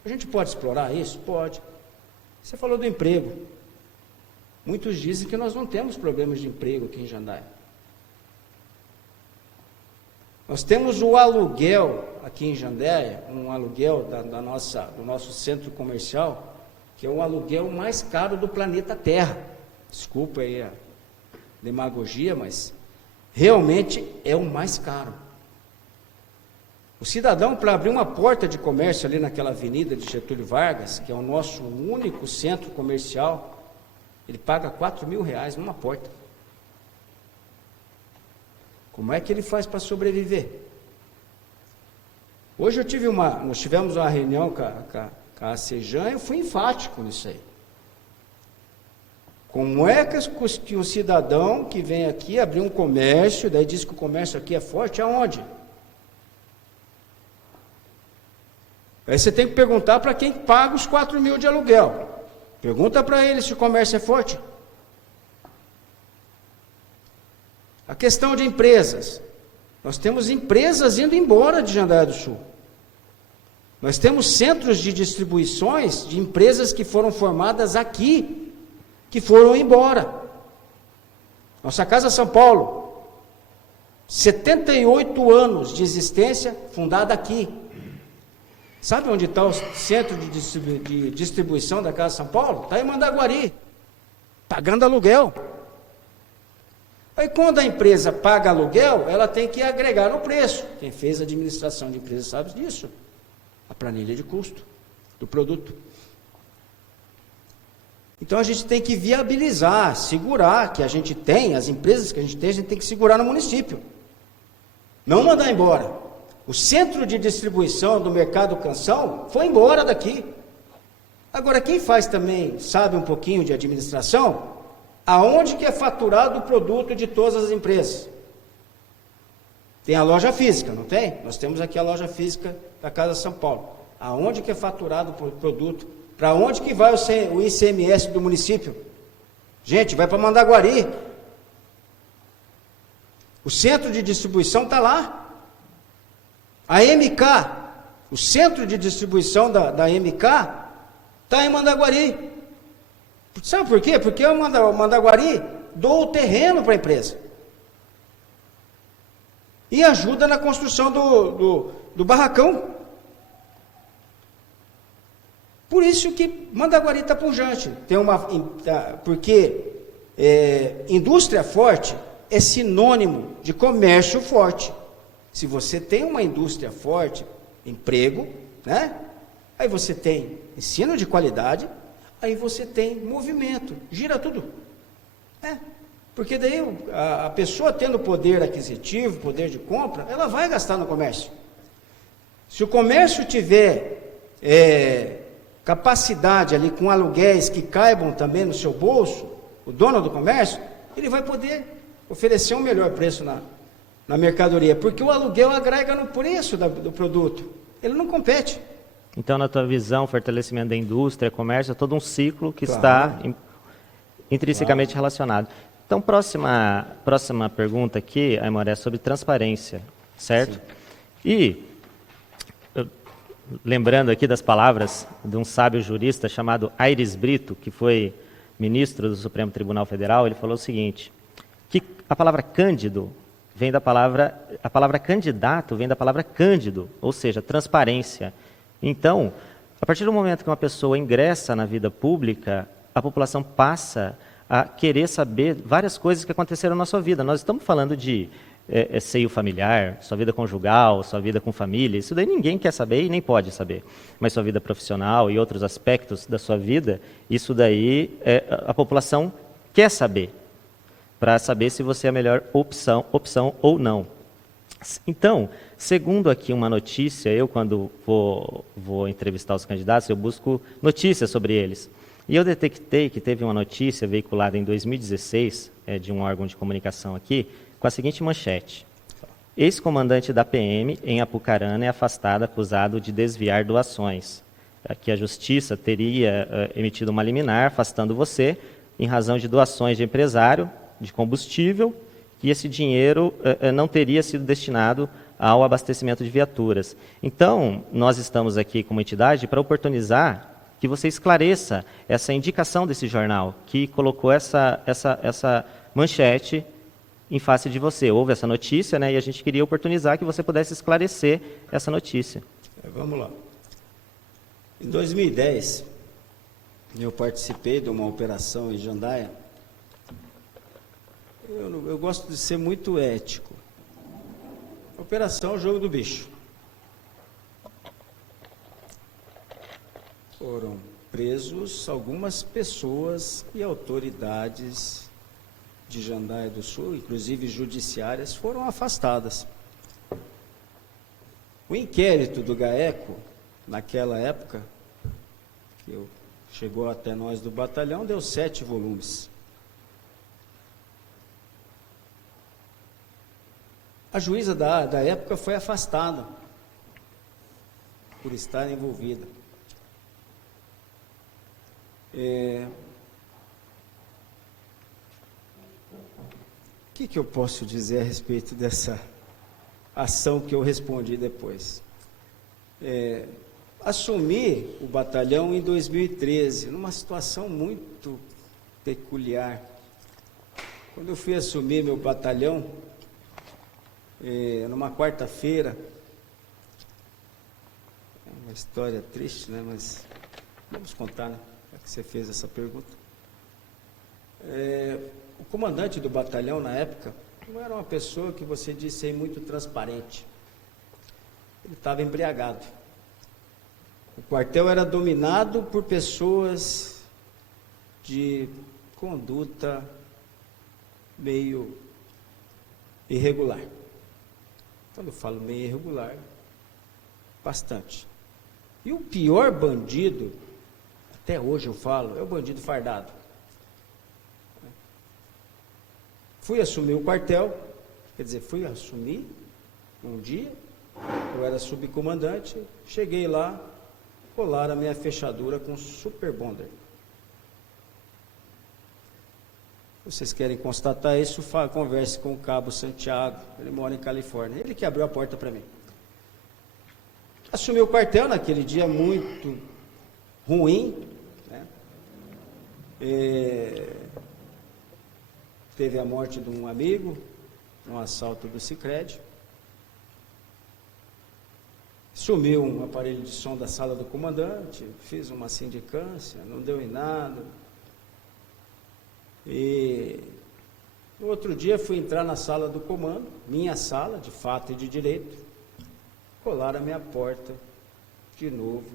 a gente pode explorar isso? Pode. Você falou do emprego. Muitos dizem que nós não temos problemas de emprego aqui em Jandaia. Nós temos o aluguel aqui em Jandaia, um aluguel do nosso centro comercial, que é o aluguel mais caro do planeta Terra. Desculpa aí a demagogia, mas realmente é o mais caro. O cidadão, para abrir uma porta de comércio ali naquela avenida de Getúlio Vargas, que é o nosso único centro comercial, ele paga R$4.000 numa porta. Como é que ele faz para sobreviver? Hoje nós tivemos uma reunião com a Sejan e eu fui enfático nisso aí. Como é que um cidadão que vem aqui abrir um comércio, daí diz que o comércio aqui é forte, aonde? Aí você tem que perguntar para quem paga os 4 mil de aluguel. Pergunta para ele se o comércio é forte. A questão de empresas. Nós temos empresas indo embora de Jandaia do Sul. Nós temos centros de distribuições de empresas que foram formadas aqui, que foram embora. Nossa Casa São Paulo, 78 anos de existência, fundada aqui. Sabe onde está o centro de distribuição da Casa São Paulo? Está em Mandaguari, pagando aluguel. Aí quando a empresa paga aluguel, ela tem que agregar no preço. Quem fez administração de empresa sabe disso. A planilha de custo do produto. Então a gente tem que viabilizar, segurar que a gente tem, as empresas que a gente tem que segurar no município. Não mandar embora. O centro de distribuição do Mercado Canção foi embora daqui. Agora quem faz também, sabe um pouquinho de administração, aonde que é faturado o produto de todas as empresas? Tem a loja física, não tem? Nós temos aqui a loja física da Casa São Paulo. Aonde que é faturado o produto? Para onde que vai o ICMS do município? Gente, vai para Mandaguari. O centro de distribuição está lá. A MK, o centro de distribuição da MK, está em Mandaguari. Sabe por quê? Porque o Mandaguari doa o terreno para a empresa. E ajuda na construção do barracão. Por isso que Mandaguari está pujante. Porque indústria forte é sinônimo de comércio forte. Se você tem uma indústria forte, emprego, né? Aí você tem ensino de qualidade, aí você tem movimento, gira tudo. Porque daí a pessoa tendo poder aquisitivo, poder de compra, ela vai gastar no comércio. Se o comércio tiver capacidade ali com aluguéis que caibam também no seu bolso, o dono do comércio, ele vai poder oferecer um melhor preço na mercadoria, porque o aluguel agrega no preço do produto, ele não compete. Então, na tua visão, fortalecimento da indústria, comércio, é todo um ciclo que Claro. está intrinsecamente relacionado. Então, próxima pergunta aqui, Aimoré, é sobre transparência, certo? Sim. E, lembrando aqui das palavras de um sábio jurista chamado Aires Brito, que foi ministro do Supremo Tribunal Federal, ele falou o seguinte, que a palavra cândido vem a palavra candidato vem da palavra cândido, ou seja, transparência. Então, a partir do momento que uma pessoa ingressa na vida pública, a população passa a querer saber várias coisas que aconteceram na sua vida. Nós estamos falando de seio familiar, sua vida conjugal, sua vida com família, isso daí ninguém quer saber e nem pode saber. Mas sua vida profissional e outros aspectos da sua vida, isso daí a população quer saber, para saber se você é a melhor opção ou não. Então, segundo aqui uma notícia, eu quando vou entrevistar os candidatos, eu busco notícias sobre eles. E eu detectei que teve uma notícia veiculada em 2016, de um órgão de comunicação aqui, com a seguinte manchete. Ex-comandante da PM em Apucarana é afastado acusado de desviar doações. Aqui a Justiça teria emitido uma liminar afastando você em razão de doações de empresário, de combustível, que esse dinheiro não teria sido destinado ao abastecimento de viaturas. Então, nós estamos aqui como entidade para oportunizar que você esclareça essa indicação desse jornal, que colocou essa manchete em face de você. Houve essa notícia, né, e a gente queria oportunizar que você pudesse esclarecer essa notícia. Vamos lá. Em 2010, eu participei de uma operação em Jandaia. Eu gosto de ser muito ético. Operação Jogo do Bicho. Foram presos algumas pessoas e autoridades de Jandaia do Sul, inclusive judiciárias, foram afastadas. O inquérito do GAECO, naquela época, que chegou até nós do batalhão, deu 7 volumes. A juíza da época foi afastada por estar envolvida. O que eu posso dizer a respeito dessa ação que eu respondi depois? Assumi o batalhão em 2013, numa situação muito peculiar. Quando eu fui assumir meu batalhão, numa quarta-feira, é uma história triste, né? Mas vamos contar, né? Já que você fez essa pergunta. O comandante do batalhão na época não era uma pessoa que você disse aí muito transparente. Ele estava embriagado. O quartel era dominado por pessoas de conduta meio irregular. Quando eu falo meio irregular, bastante. E o pior bandido, até hoje eu falo, é o bandido fardado. Fui assumir o quartel, quer dizer, fui assumir um dia, eu era subcomandante, cheguei lá, colaram a minha fechadura com super bonder. Vocês querem constatar isso, converse com o cabo Santiago, ele mora em Califórnia, ele que abriu a porta para mim. Assumi o quartel naquele dia muito ruim, né? Teve a morte de um amigo, um assalto do Sicredi. Sumiu um aparelho de som da sala do comandante, fiz uma sindicância, não deu em nada. E no outro dia fui entrar na sala do comando, minha sala, de fato e de direito. Colaram a minha porta, de novo,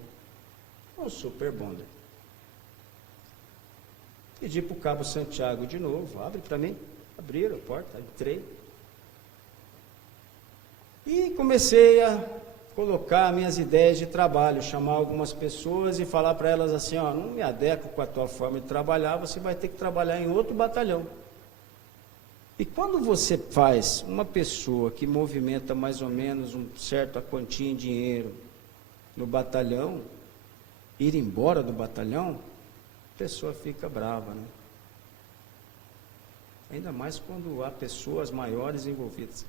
um super bonder. Pedi para o cabo Santiago de novo, abre para mim. Abriram a porta, entrei. E comecei a colocar minhas ideias de trabalho, chamar algumas pessoas e falar para elas assim, ó, não me adequo com a tua forma de trabalhar, você vai ter que trabalhar em outro batalhão. E quando você faz uma pessoa que movimenta mais ou menos um certo quantia em dinheiro no batalhão, ir embora do batalhão, a pessoa fica brava, né? Ainda mais quando há pessoas maiores envolvidas.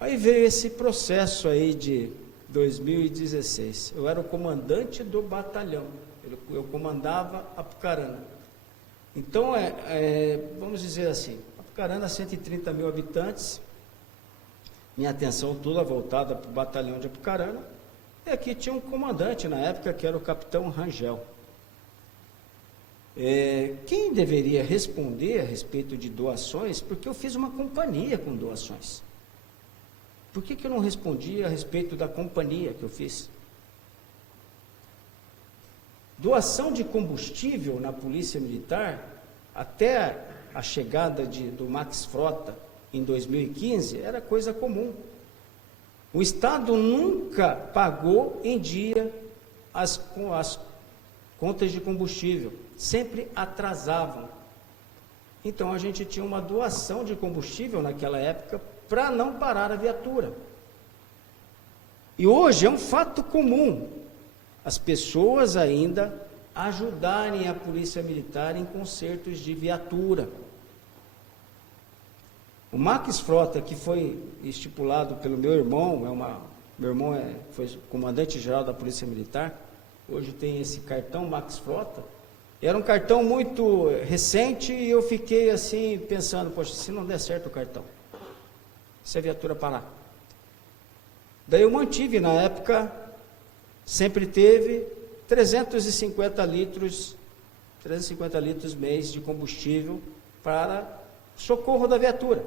Aí veio esse processo aí de 2016. Eu era o comandante do batalhão, eu comandava Apucarana. Então, vamos dizer assim, Apucarana, 130 mil habitantes, minha atenção toda voltada para o batalhão de Apucarana, e aqui tinha um comandante na época, que era o capitão Rangel. Quem deveria responder a respeito de doações, porque eu fiz uma companhia com doações. Por que eu não respondi a respeito da companhia que eu fiz? Doação de combustível na Polícia Militar, até a chegada do Max Frota em 2015, era coisa comum. O Estado nunca pagou em dia as contas de combustível, sempre atrasavam. Então a gente tinha uma doação de combustível naquela época para não parar a viatura. E hoje é um fato comum as pessoas ainda ajudarem a Polícia Militar em consertos de viatura. O Max Frota, que foi estipulado pelo meu irmão, foi comandante-geral da Polícia Militar, hoje tem esse cartão Max Frota, era um cartão muito recente e eu fiquei assim pensando, poxa, se não der certo o cartão, se a viatura parar. Daí eu mantive, na época, sempre teve 350 litros mês de combustível para socorro da viatura.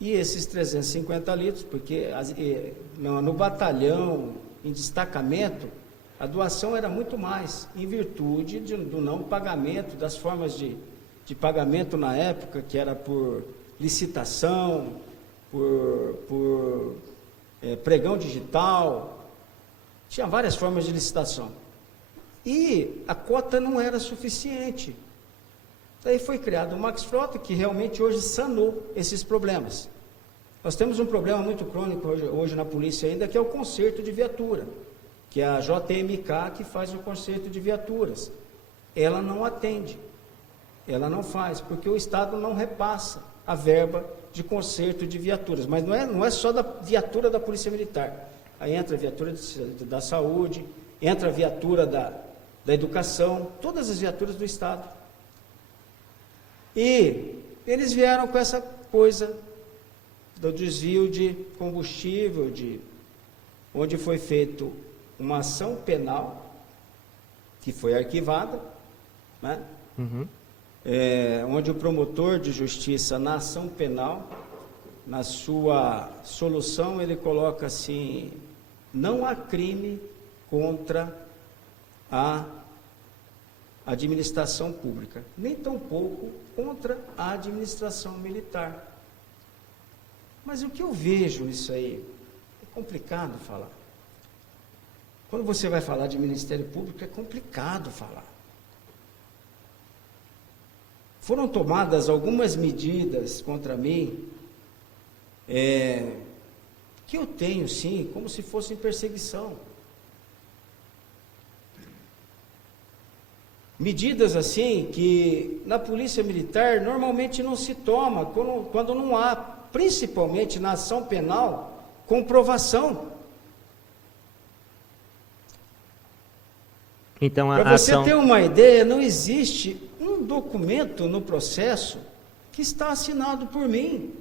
E esses 350 litros, porque no batalhão, em destacamento, a doação era muito mais, em virtude do não pagamento, das formas de pagamento na época, que era por licitação, por pregão digital, tinha várias formas de licitação. E a cota não era suficiente. Daí foi criado o Max Frota, que realmente hoje sanou esses problemas. Nós temos um problema muito crônico hoje na polícia ainda, que é o conserto de viatura, que é a JMK que faz o conserto de viaturas. Ela não atende, ela não faz, porque o Estado não repassa a verba de conserto de viaturas. Mas não é só da viatura da Polícia Militar. Aí entra a viatura da saúde, entra a viatura da educação, todas as viaturas do Estado. E eles vieram com essa coisa do desvio de combustível, onde foi feita uma ação penal, que foi arquivada, né? Uhum. Onde o promotor de justiça, na ação penal, na sua solução, ele coloca assim: não há crime contra a administração pública, nem tampouco contra a administração militar. Mas o que eu vejo nisso aí, é complicado falar. Quando você vai falar de Ministério Público, é complicado falar. Foram tomadas algumas medidas contra mim, que eu tenho sim, como se fossem perseguição. Medidas assim que na Polícia Militar normalmente não se toma, quando não há, principalmente na ação penal, comprovação. Então, a Para você ação... ter uma ideia, não existe um documento no processo que está assinado por mim.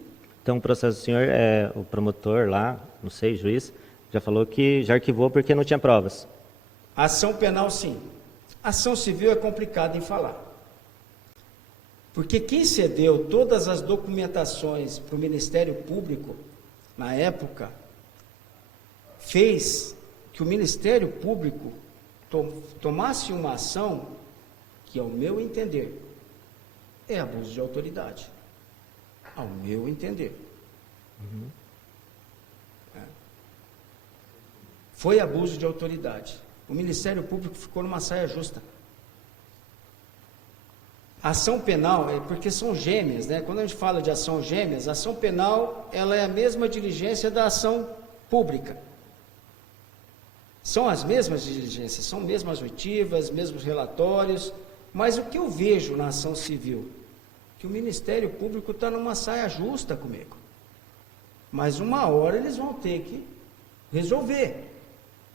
Então, o processo do senhor, o promotor lá, não sei, juiz, já falou que já arquivou porque não tinha provas. Ação penal, sim. Ação civil é complicado em falar. Porque quem cedeu todas as documentações para o Ministério Público, na época, fez que o Ministério Público tomasse uma ação que, ao meu entender, é abuso de autoridade. Ao meu entender. Foi abuso de autoridade. O Ministério Público ficou numa saia justa. A ação penal, porque são gêmeas, né? Quando a gente fala de ação gêmeas, a ação penal, ela é a mesma diligência da ação pública. São as mesmas diligências, são mesmas oitivas, mesmos relatórios, mas o que eu vejo na ação civil? Que o Ministério Público está numa saia justa comigo. Mas uma hora eles vão ter que resolver.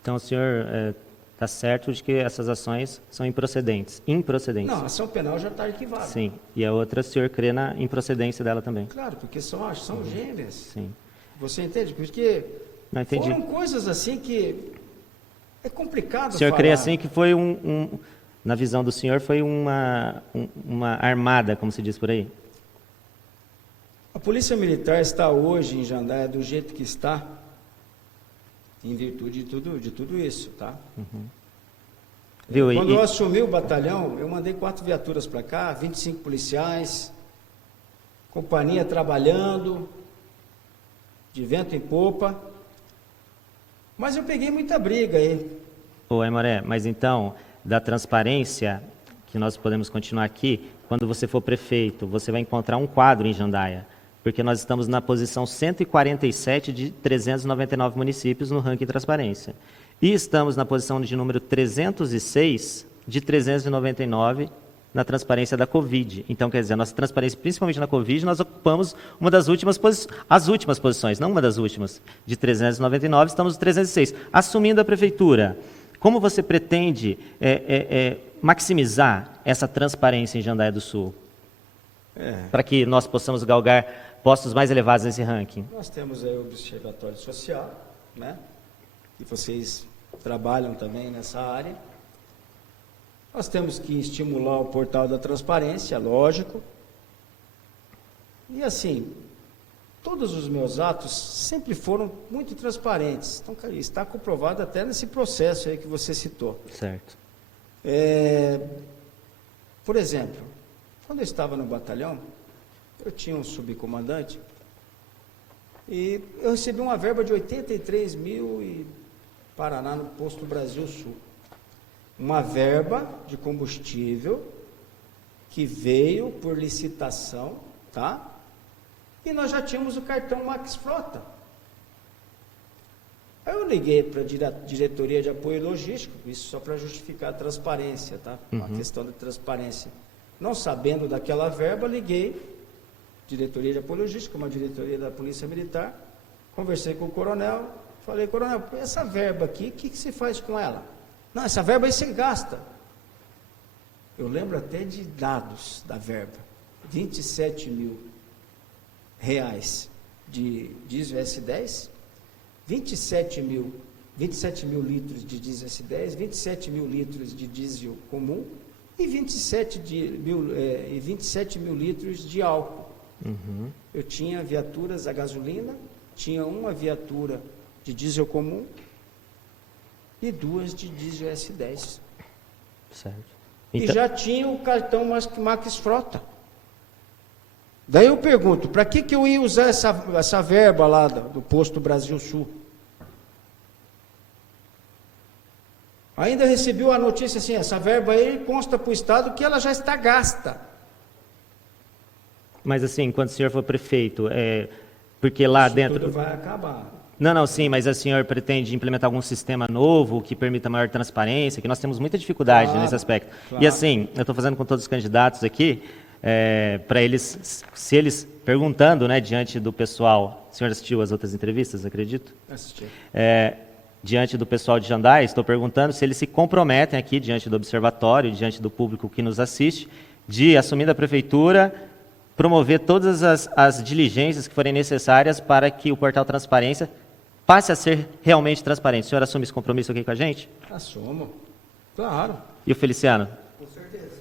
Então, o senhor está certo de que essas ações são improcedentes? Improcedentes. Não, a ação penal já está arquivada. Sim. E a outra, o senhor crê na improcedência dela também? Claro, porque são gêmeas. Sim. Você entende? Porque Não entendi. foram coisas assim que é complicado O senhor falar. crê assim que foi na visão do senhor, foi uma armada, como se diz por aí? A Polícia Militar está hoje em Jandaia do jeito que está, em virtude de tudo isso, tá? Viu? Quando eu assumi o batalhão, eu mandei 4 viaturas para cá, 25 policiais, companhia trabalhando, de vento em popa, mas eu peguei muita briga aí. Ô, Aimoré, mas então, da transparência, que nós podemos continuar aqui, quando você for prefeito, você vai encontrar um quadro em Jandaia, porque nós estamos na posição 147 de 399 municípios no ranking de transparência. E estamos na posição de número 306 de 399 na transparência da Covid. Então, quer dizer, a nossa transparência, principalmente na Covid, nós ocupamos uma das últimas as últimas posições, não uma das últimas. De 399, estamos no 306. Assumindo a prefeitura, como você pretende maximizar essa transparência em Jandaia do Sul? Para que nós possamos galgar postos mais elevados nesse ranking? Nós temos aí o Observatório Social, né? E vocês trabalham também nessa área. Nós temos que estimular o portal da transparência, lógico. E assim, todos os meus atos sempre foram muito transparentes. Então, está comprovado até nesse processo aí que você citou. Certo. Por exemplo, quando eu estava no batalhão, eu tinha um subcomandante e eu recebi uma verba de 83 mil em Paraná, no posto Brasil Sul. Uma verba de combustível que veio por licitação, tá? E nós já tínhamos o cartão Max Frota. Aí eu liguei para a diretoria de apoio logístico, isso só para justificar a transparência, tá? Uma questão de transparência. Não sabendo daquela verba, liguei, diretoria de apoio logístico, uma diretoria da Polícia Militar, conversei com o coronel, falei, coronel, essa verba aqui, o que se faz com ela? Não, essa verba aí você gasta. Eu lembro até de dados da verba, 27 mil reais de diesel S10, 27 mil litros de diesel S10, 27 mil litros de diesel comum e 27 mil litros de álcool. Eu tinha viaturas a gasolina, tinha uma viatura de diesel comum e 2 de diesel S10. Certo. E Então, já tinha o cartão Max Frota. Daí eu pergunto, para que eu ia usar essa verba lá do posto Brasil Sul? Ainda recebi a notícia assim, essa verba aí consta para o Estado que ela já está gasta. mas assim, quando o senhor for prefeito, porque lá Isso dentro... tudo vai acabar. Não, sim, mas o senhor pretende implementar algum sistema novo que permita maior transparência, que nós temos muita dificuldade Claro, nesse aspecto. claro. E assim, eu estou fazendo com todos os candidatos aqui, para eles, se eles perguntando, né, diante do pessoal, o senhor assistiu as outras entrevistas, acredito? Assisti. Diante do pessoal de Jandaia, estou perguntando se eles se comprometem aqui, diante do observatório, diante do público que nos assiste, de, assumindo a prefeitura, promover todas as diligências que forem necessárias para que o portal Transparência passe a ser realmente transparente. O senhor assume esse compromisso aqui com a gente? Assumo. Claro. E o Feliciano? Com certeza.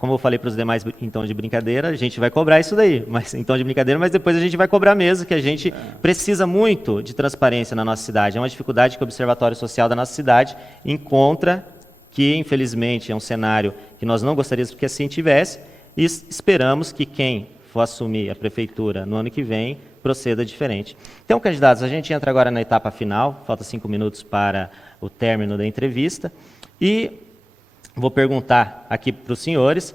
Como eu falei para os demais em tom de brincadeira, a gente vai cobrar isso daí, mas em tom de brincadeira, mas depois a gente vai cobrar mesmo, que a gente precisa muito de transparência na nossa cidade. É uma dificuldade que o Observatório Social da nossa cidade encontra, que infelizmente é um cenário que nós não gostaríamos que assim tivesse, e esperamos que quem for assumir a prefeitura no ano que vem proceda diferente. Então, candidatos, a gente entra agora na etapa final, falta 5 minutos para o término da entrevista, e vou perguntar aqui para os senhores,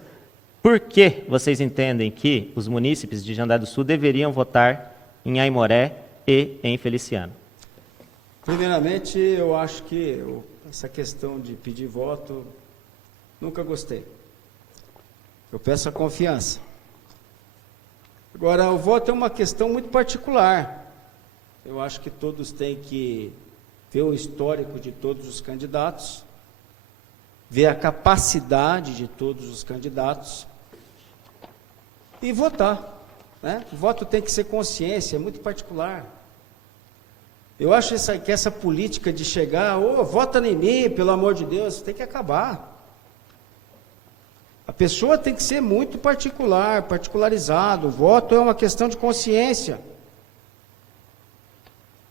por que vocês entendem que os munícipes de Jandaia do Sul deveriam votar em Aimoré e em Feliciano? Primeiramente, eu acho que essa questão de pedir voto, nunca gostei. Eu peço a confiança. Agora, o voto é uma questão muito particular. Eu acho que todos têm que ver o histórico de todos os candidatos, ver a capacidade de todos os candidatos e votar, né? O voto tem que ser consciência, é muito particular. Eu acho que essa política de chegar, vota em mim, pelo amor de Deus, tem que acabar. A pessoa tem que ser muito particular, particularizado. O voto é uma questão de consciência.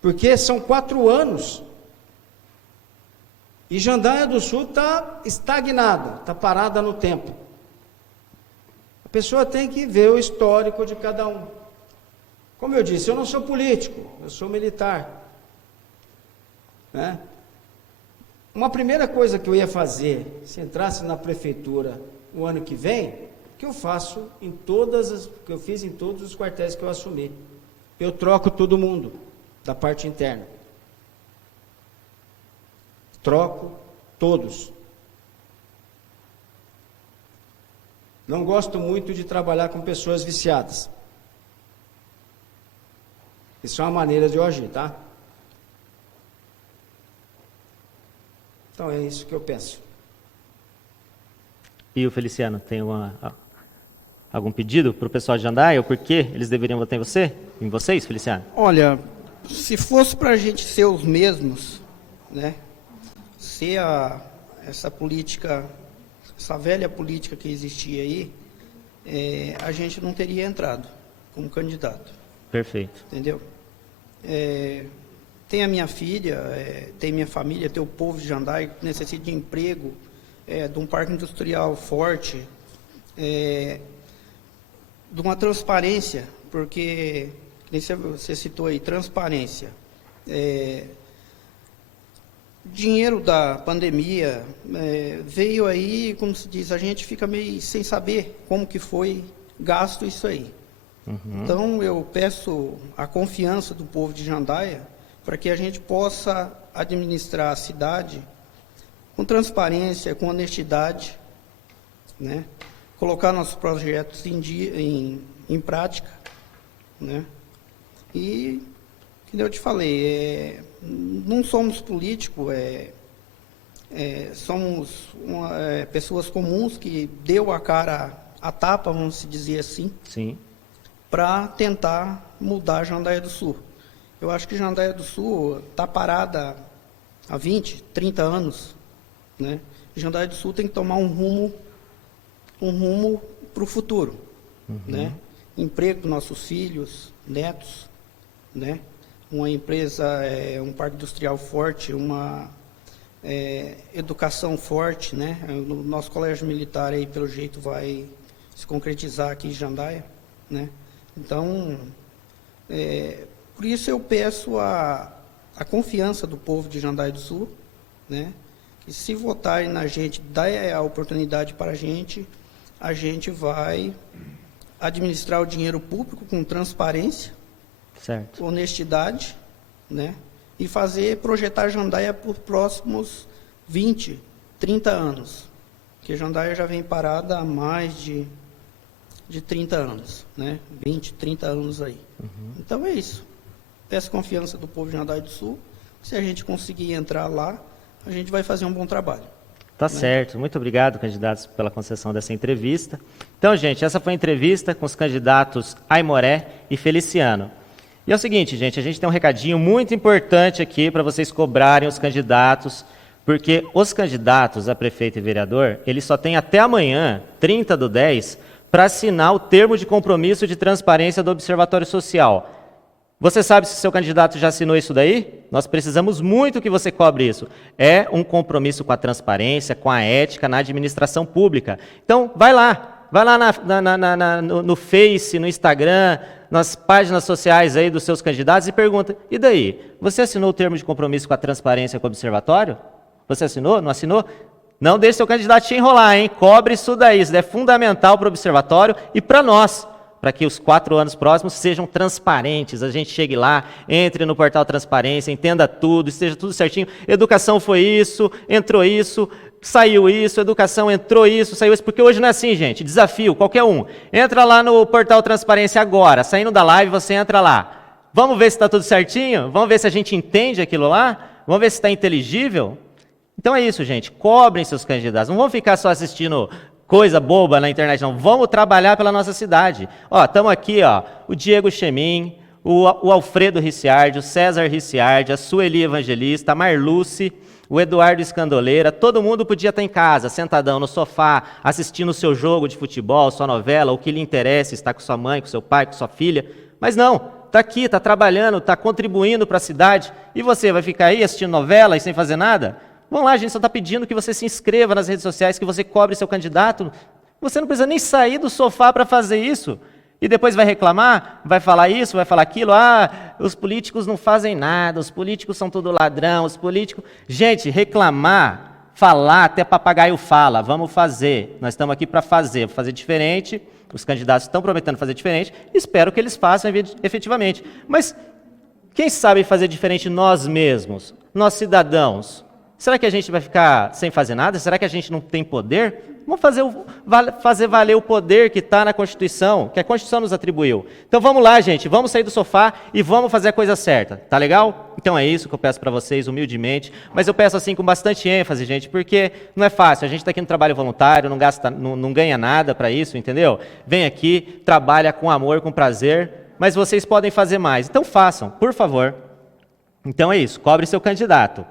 Porque são 4 anos. E Jandaia do Sul está estagnada, está parada no tempo. A pessoa tem que ver o histórico de cada um. Como eu disse, eu não sou político, eu sou militar. Né? Uma primeira coisa que eu ia fazer, se entrasse na prefeitura o ano que vem, que eu faço que eu fiz em todos os quartéis que eu assumi. Eu troco todo mundo da parte interna. Troco todos. Não gosto muito de trabalhar com pessoas viciadas. Isso é uma maneira de eu agir, tá? Então é isso que eu penso. E o Feliciano, tem algum pedido para o pessoal de Jandaia? Ou por que eles deveriam votar em você? Em vocês, Feliciano? Olha, se fosse para a gente ser os mesmos, né? Ser essa política, essa velha política que existia aí, a gente não teria entrado como candidato. Perfeito. Entendeu? Tem a minha filha, tem minha família, tem o povo de Jandaia que necessita de emprego, de um parque industrial forte, de uma transparência, porque, nem você citou aí, transparência. Dinheiro da pandemia veio aí, como se diz, a gente fica meio sem saber como que foi gasto isso aí. Uhum. Então, eu peço a confiança do povo de Jandaia para que a gente possa administrar a cidade com transparência, com honestidade, né? Colocar nossos projetos em prática, né? E, como eu te falei, não somos políticos, somos pessoas comuns que deu a cara a tapa, vamos dizer assim, sim, para tentar mudar Jandaia do Sul. Eu acho que Jandaia do Sul está parada há 20, 30 anos, né? Jandaia do Sul tem que tomar um rumo para o futuro, uhum, né? Emprego para nossos filhos, netos, né? Uma empresa, um parque industrial forte, uma educação forte, né? O nosso colégio militar aí, pelo jeito, vai se concretizar aqui em Jandaia, né? Então, por isso eu peço a confiança do povo de Jandaia do Sul, né? E se votarem na gente, dar a oportunidade para a gente vai administrar o dinheiro público com transparência, certo, honestidade, né? E projetar Jandaia por próximos 20, 30 anos. Porque Jandaia já vem parada há mais de de 30 anos, né? 20, 30 anos aí. Então é isso. Peço confiança do povo de Jandaia do Sul. Se a gente conseguir entrar lá, a gente vai fazer um bom trabalho. Tá certo. Muito obrigado, candidatos, pela concessão dessa entrevista. Então, gente, essa foi a entrevista com os candidatos Aimoré e Feliciano. E é o seguinte, gente, a gente tem um recadinho muito importante aqui para vocês cobrarem os candidatos, porque os candidatos a prefeito e vereador, eles só têm até amanhã, 30/10, para assinar o termo de compromisso de transparência do Observatório Social. Você sabe se seu candidato já assinou isso daí? Nós precisamos muito que você cobre isso. É um compromisso com a transparência, com a ética na administração pública. Então, vai lá no Face, no Instagram, nas páginas sociais aí dos seus candidatos e pergunta, e daí? Você assinou o termo de compromisso com a transparência com o Observatório? Você assinou? Não assinou? Não deixe seu candidato te enrolar, hein? Cobre isso daí, isso é fundamental para o Observatório e para nós, para que os 4 anos próximos sejam transparentes, a gente chegue lá, entre no portal Transparência, entenda tudo, esteja tudo certinho. Educação foi isso, entrou isso, saiu isso, educação entrou isso, saiu isso, porque hoje não é assim, gente, desafio, qualquer um. Entra lá no portal Transparência agora, saindo da live você entra lá. Vamos ver se está tudo certinho? Vamos ver se a gente entende aquilo lá? Vamos ver se está inteligível? Então é isso, gente, cobrem seus candidatos, não vão ficar só assistindo coisa boba na internet, não. Vamos trabalhar pela nossa cidade. Ó, estamos aqui, ó, o Diego Chemin, o Alfredo Ricciardi, o César Ricciardi, a Sueli Evangelista, a Marluce, o Eduardo Escandoleira, todo mundo podia estar em casa, sentadão no sofá, assistindo o seu jogo de futebol, sua novela, o que lhe interessa, estar com sua mãe, com seu pai, com sua filha. Mas não, está aqui, está trabalhando, está contribuindo para a cidade. E você vai ficar aí assistindo novela e sem fazer nada? Vamos lá, a gente só está pedindo que você se inscreva nas redes sociais, que você cobre seu candidato. Você não precisa nem sair do sofá para fazer isso. E depois vai reclamar, vai falar isso, vai falar aquilo. Ah, os políticos não fazem nada, os políticos são tudo ladrão, os políticos... Gente, reclamar, falar, até papagaio fala, vamos fazer. Nós estamos aqui para fazer diferente. Os candidatos estão prometendo fazer diferente. Espero que eles façam efetivamente. Mas quem sabe fazer diferente nós mesmos, nós cidadãos? Será que a gente vai ficar sem fazer nada? Será que a gente não tem poder? Vamos fazer valer o poder que está na Constituição, que a Constituição nos atribuiu. Então vamos lá, gente, vamos sair do sofá e vamos fazer a coisa certa, tá legal? Então é isso que eu peço para vocês, humildemente, mas eu peço assim com bastante ênfase, gente, porque não é fácil, a gente está aqui no trabalho voluntário, não ganha nada para isso, entendeu? Vem aqui, trabalha com amor, com prazer, mas vocês podem fazer mais, então façam, por favor. Então é isso, cobre seu candidato.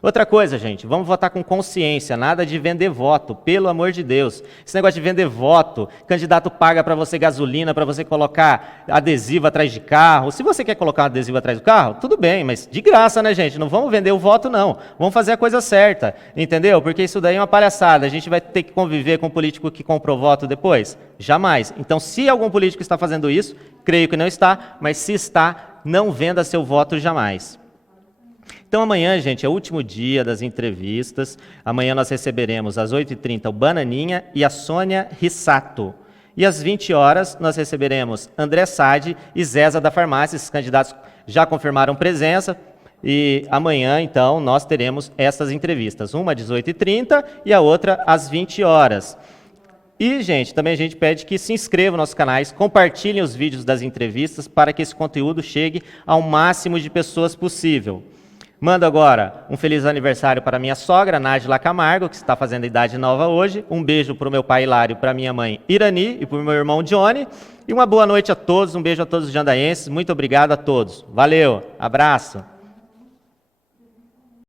Outra coisa, gente, vamos votar com consciência, nada de vender voto, pelo amor de Deus. Esse negócio de vender voto, candidato paga para você gasolina, para você colocar adesivo atrás de carro. Se você quer colocar um adesivo atrás do carro, tudo bem, mas de graça, né, gente? Não vamos vender o voto, não. Vamos fazer a coisa certa, entendeu? Porque isso daí é uma palhaçada. A gente vai ter que conviver com um político que comprou voto depois? Jamais. Então, se algum político está fazendo isso, creio que não está, mas se está, não venda seu voto jamais. Então amanhã, gente, é o último dia das entrevistas. Amanhã nós receberemos às 8h30 o Bananinha e a Sônia Rissato. E às 20 horas nós receberemos André Sade e Zéza da Farmácia. Esses candidatos já confirmaram presença. E amanhã, então, nós teremos essas entrevistas. Uma às 18h30 e a outra às 20 horas. E, gente, também a gente pede que se inscrevam nos nossos canais, compartilhem os vídeos das entrevistas para que esse conteúdo chegue ao máximo de pessoas possível. Mando agora um feliz aniversário para minha sogra, Nájila Camargo, que está fazendo idade nova hoje. Um beijo para o meu pai Hilário, para minha mãe Irani e para o meu irmão Johnny. E uma boa noite a todos, um beijo a todos os jandaienses. Muito obrigado a todos. Valeu, abraço.